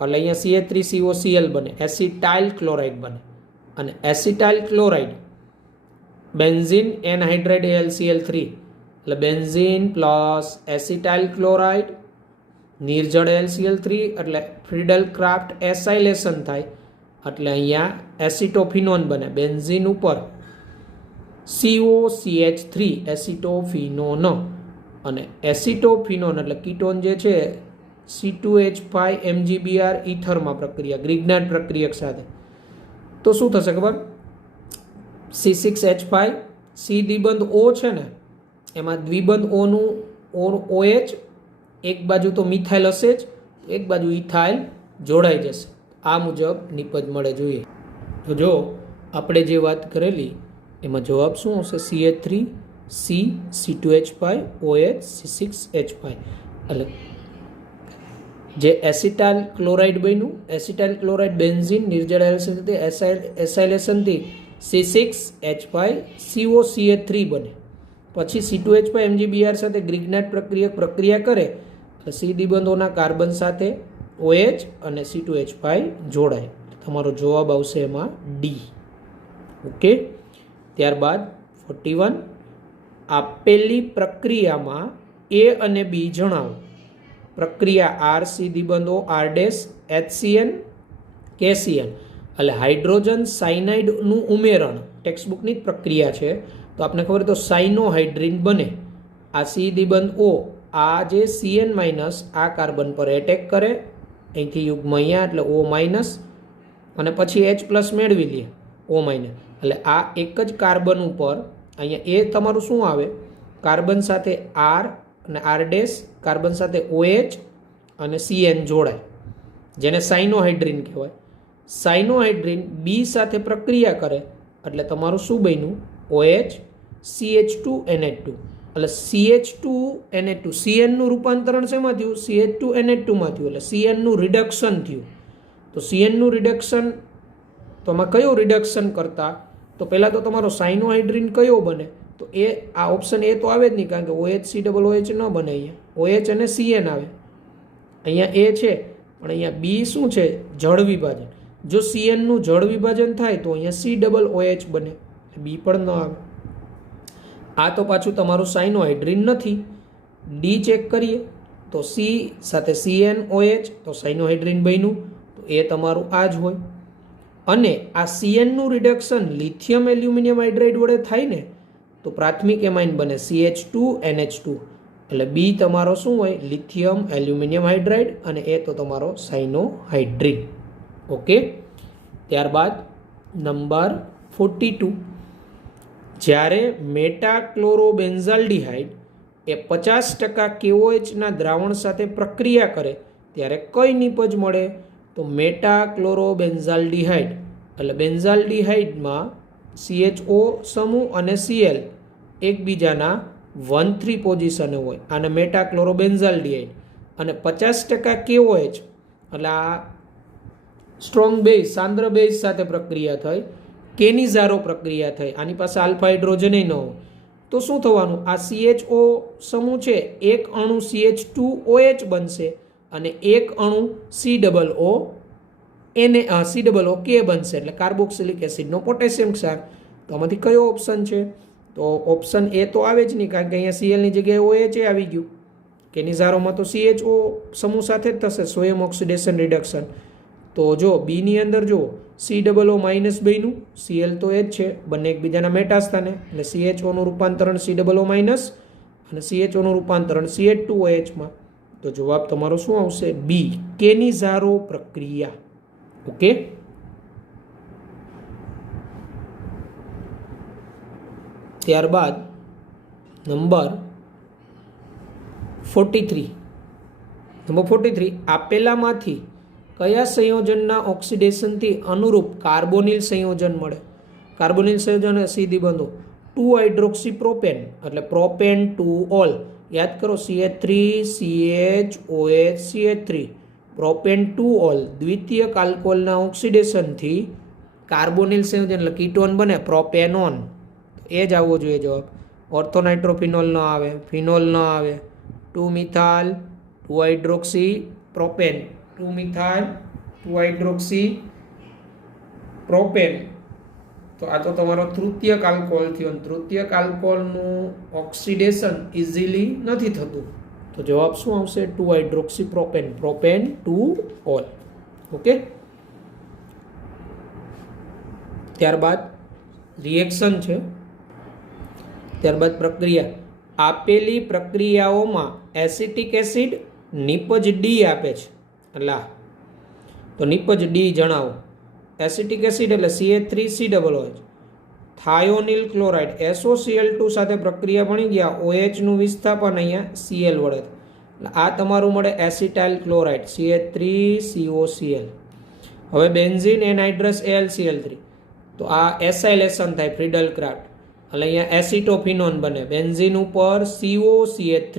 એટલે અહીંયા CH3COCl બને, એસિટાઇલ ક્લોરાઇડ બને. અને acetyl chloride benzene anhydride AlCl3, એટલે બેન્ઝીન પ્લસ એસિટાઇલ ક્લોરાઇડ નિર્જળ AlCl3, એટલે ફ્રીડલ ક્રાફ્ટ એસાઇલેશન થાય, એટલે અહીંયા એસિટોફિનોન બને. બેન્ઝીન ઉપર COCH3 એસિટોફિનોન, અને એસિટોફિનોન એટલે કીટોન જે છે C2H5MgBr ઇથરમાં પ્રક્રિયા, ગ્રિગ્નાટ પ્રક્રિયક સાથે. તો શું થશે ખબર? C6H5 C દ્વિબંધ O છે ને, એમાં દ્વિબંધ ઓનું OH એક બાજુ તો મિથાઇલ હશે જ, એક બાજુ ઇથાઇલ જોડાઈ જશે. આ મુજબ નિપજ મળે જોઈએ. તો જો આપણે જે વાત કરેલી એમાં જવાબ શું હશે? CH3 C C2H5 OH C6H5. એટલે જે એસિટાઇલ ક્લોરાઇડ બન્યું, એસિટાઇલ ક્લોરાઇડ બેન્ઝીન નિર્જળ એસાઇલેશનથી C6H5 COCH3 બને. પછી C2H5MgBr સાથે ગ્રિગ્નાટ પ્રક્રિયા કરે એટલે C દ્વિબંધોના કાર્બન સાથે OH અને C2H5 જોડાય. તમારો જવાબ આવશે એમાં D. ઓકે, ત્યારબાદ 41, આપેલી પ્રક્રિયામાં A અને B જણાવો. પ્રક્રિયા RC દ્વિબંધો R' HCN KCN, એટલે હાઇડ્રોજન સાયનાઇડનું ઉમેરણ ટેક્સ્ટબુકની જ પ્રક્રિયા છે. તો આપણે ખબર તો સાઇનોહાઇડ્રીન બને. આ C દ્વિબંધ O, આ જે CN માઇનસ આ કાર્બન પર એટેક કરે, અહીંથી યુગ્મ અહીંયા એટલે O માઇનસ, અને પછી H પ્લસ મેળવી લે O માઇનસ, એટલે આ એક જ કાર્બન ઉપર અહીંયા એ તમારું શું આવે? કાર્બન સાથે R અને R' કાર્બન સાથે OH અને CN જોડાય, જેને સાઇનોહાઇડ્રીન કહેવાય. સાઇનોહાઇડ્રીન B સાથે પ્રક્રિયા કરે એટલે તમારું શું બન્યું? OH CH2NH2 એટલે CH2NH2 CN નું રૂપાંતરણ શેમાં થયું? CH2NH2 માં થયું, એટલે CN નું રિડક્શન થયું. તો CN નું રિડક્શન, તો આમાં કયું રિડક્શન કરતા? તો પહેલાં તો તમારો સાઇનોહાઇડ્રીન કયો બને? તો એ આ ઓપ્શન એ તો આવે જ નહીં, કારણ કે OHCOOH ન બને. અહીંયા OH અને CN આવે, અહીંયા એ છે, પણ અહીંયા બી શું છે? જળ વિભાજન. જો CN નું જળ વિભાજન થાય તો અહીંયા COOH બને, બી પણ ન આવે. આ તો પાછું તમારું સાઇનોહાઇડ્રીન નથી. ડી ચેક કરીએ તો C સાથે CNOH, તો સાઇનોહાઇડ્રીન બન્યું, તો એ તમારું આ જ હોય. અને આ CN નું રિડક્શન લિથિયમ એલ્યુમિનિયમ હાઇડ્રાઇડ વડે થાય ને, તો પ્રાથમિક એમાઇન બને CH2NH2, એટલે બી તમારો શું હોય? લિથિયમ એલ્યુમિનિયમ હાઇડ્રાઇડ, અને એ તો તમારો સાઇનોહાઇડ્રીન. ઓકે. ત્યારબાદ નંબર 42, જ્યારે મેટાક્લોરોબેન્ઝાલ્ડિહાઇડ એ 50% KOH ના દ્રાવણ સાથે પ્રક્રિયા કરે ત્યારે કઈ નિપજ મળે? તો મેટાક્લોરોબેન્ઝાલ્ડિહાઇડ એટલે બેન્ઝાલ્ડિહાઇડમાં CHO સમૂહ અને Cl એકબીજાના 1,3 પોઝિશને હોય, આને મેટાક્લોરોબેન્ઝાલ્ડિહાઇડ. અને 50% KOH એટલે આ સ્ટ્રોંગ બેઝ, સાંદ્ર બેઝ સાથે પ્રક્રિયા થઈ, કેનિઝારો પ્રક્રિયા થઈ, આની પાસે આલ્ફા હાઇડ્રોજન ન હોય, તો શું થવાનું? આ CHO સમૂહ છે, એક અણુ CH2OH બનશે અને એક અણુ COOK બનશે, એટલે કાર્બોક્સિલિક એસિડનો પોટેશિયમ ક્ષાર. તો આમાંથી કયો ઓપ્શન છે? તો ઓપ્શન એ તો આવે જ નહીં, કારણ કે અહીંયા Cl ની જગ્યાએ OH આવી ગયું. કેનિઝારોમાં તો CHO સમૂહ સાથે જ થશે, સોયમ ઓક્સિડેશન રિડક્શન. તો જો બીની અંદર જો COO માઇનસ બન્યું, Cl તો એ જ છે, બંને એકબીજાના મેટા સ્થાને, એટલે CHO નું રૂપાંતરણ COO માઇનસ અને CHO નું રૂપાંતરણ CH2OH માં. તો જવાબ તમારો શું આવશે? બી, કેનિઝારો પ્રક્રિયા. ઓકે. ત્યારબાદ નંબર 43, આપેલામાંથી કયા સંયોજનના ઓક્સિડેશનથી અનુરૂપ કાર્બોનિલ સંયોજન મળે? કાર્બોનિલ સંયોજન સીધી બંધો 2-હાઇડ્રોક્સીપ્રોપેન, એટલે પ્રોપેન 2-ઓલ. યાદ કરો, CH3CHOH CH3, પ્રોપેન 2-ઓલ. દ્વિતીયક આલ્કોહોલના ઓક્સિડેશનથી કાર્બોનિલ સંયોજન એટલે કીટોન બને, પ્રોપેનોન. એ જ આવવો જોઈએ જવાબ. ઓર્થોનાઇટ્રોફિનોલ ન આવે, ફિનોલ ન આવે. 2-મિથાલ 2-હાઇડ્રોક્સી પ્રોપેન, 2-મિથાલ 2-હાઇડ્રોક્સી પ્રોપેન. તો આ તો તમારો તૃતીયક આલ્કોહોલ થયો. તૃતીયક આલ્કોહોલનું ઓક્સિડેશન ઇઝીલી નથી થતું, તો જવાબ શું આવશે? 2-હાઇડ્રોક્સી પ્રોપેન, પ્રોપેન 2-ઓલ. ઓકે. ત્યારબાદ રિએક્શન છે. ત્યારબાદ પ્રક્રિયા. આપેલી પ્રક્રિયાઓમાં એસિટિક એસિડ નિપજ ડી આપે છે, એટલે તો નિપજ ડી જણાવો. એસિટિક એસિડ એટલે CH3COOH. થાયોનિલ ક્લોરાઇડ SOCl2 સાથે પ્રક્રિયા ભણી ગયા, OH નું વિસ્થાપન અહીંયા Cl વડે, એટલે આ તમારું મળે એસિટાઇલ ક્લોરાઇડ CH3COCl. હવે બેન્ઝીન એનહાઇડ્રસ AlCl3, તો આ એસાઇલેશન થાય, ફ્રીડલ ક્રાફ્ટ, એટલે અહીંયા એસિટોફિનોન બને. બેન્ઝીન ઉપર COCH3,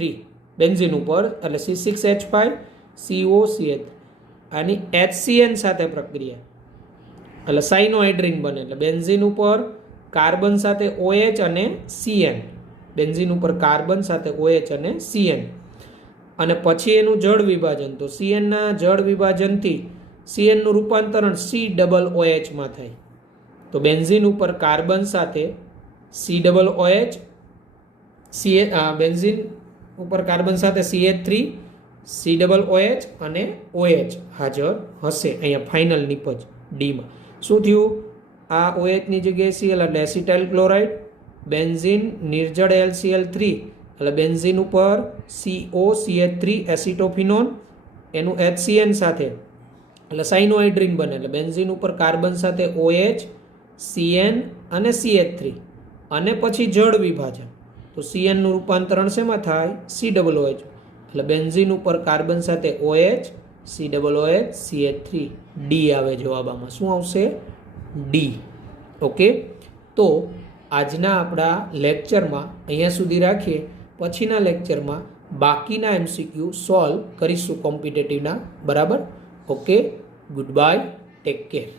બેન્ઝીન ઉપર એટલે C6H5COCH. આની HCN સાથે પ્રક્રિયા એટલે સાઇનોહાઇડ્રીન બને, એટલે બેન્ઝીન ઉપર કાર્બન સાથે OH અને CN, બેન્ઝીન ઉપર કાર્બન સાથે OH અને CN. અને પછી એનું જળ વિભાજન, તો CN ના જળ વિભાજનથી CN નું રૂપાંતરણ COOH માં થાય. તો બેન્ઝીન ઉપર કાર્બન સાથે COOH, બેન્ઝીન ઉપર કાર્બન સાથે CH3 COOH અને OH હાજર હશે. અહીંયા ફાઇનલ નિપજ ડીમાં શું થયું? આ OH ની જગ્યાએ Cl એટલે એસિટાઇલ ક્લોરાઇડ, બેન્ઝીન નિર્જળ LCl3 એટલે બેન્ઝીન ઉપર COCH3 એસિટોફિનોન, એનું HCN સાથે એટલે સાઇનોહાઇડ્રીન બને, એટલે બેન્ઝીન ઉપર કાર્બન સાથે OH, CN અને CH3, અને પછી જળ વિભાજન, તો CN નું રૂપાંતરણ શેમાં થાય? COOH, એટલે બેન્ઝીન ઉપર કાર્બન સાથે OH, COOH, CH3. ડી આવે જવાબ. આમાં શું આવશે? ડી. ઓકે. તો આજના આપણા લેક્ચરમાં અહીંયા સુધી રાખીએ. પછીના લેક્ચરમાં બાકીના MCQ સોલ્વ કરીશું કોમ્પિટેટિવના. બરાબર? Okay, good bye, take care.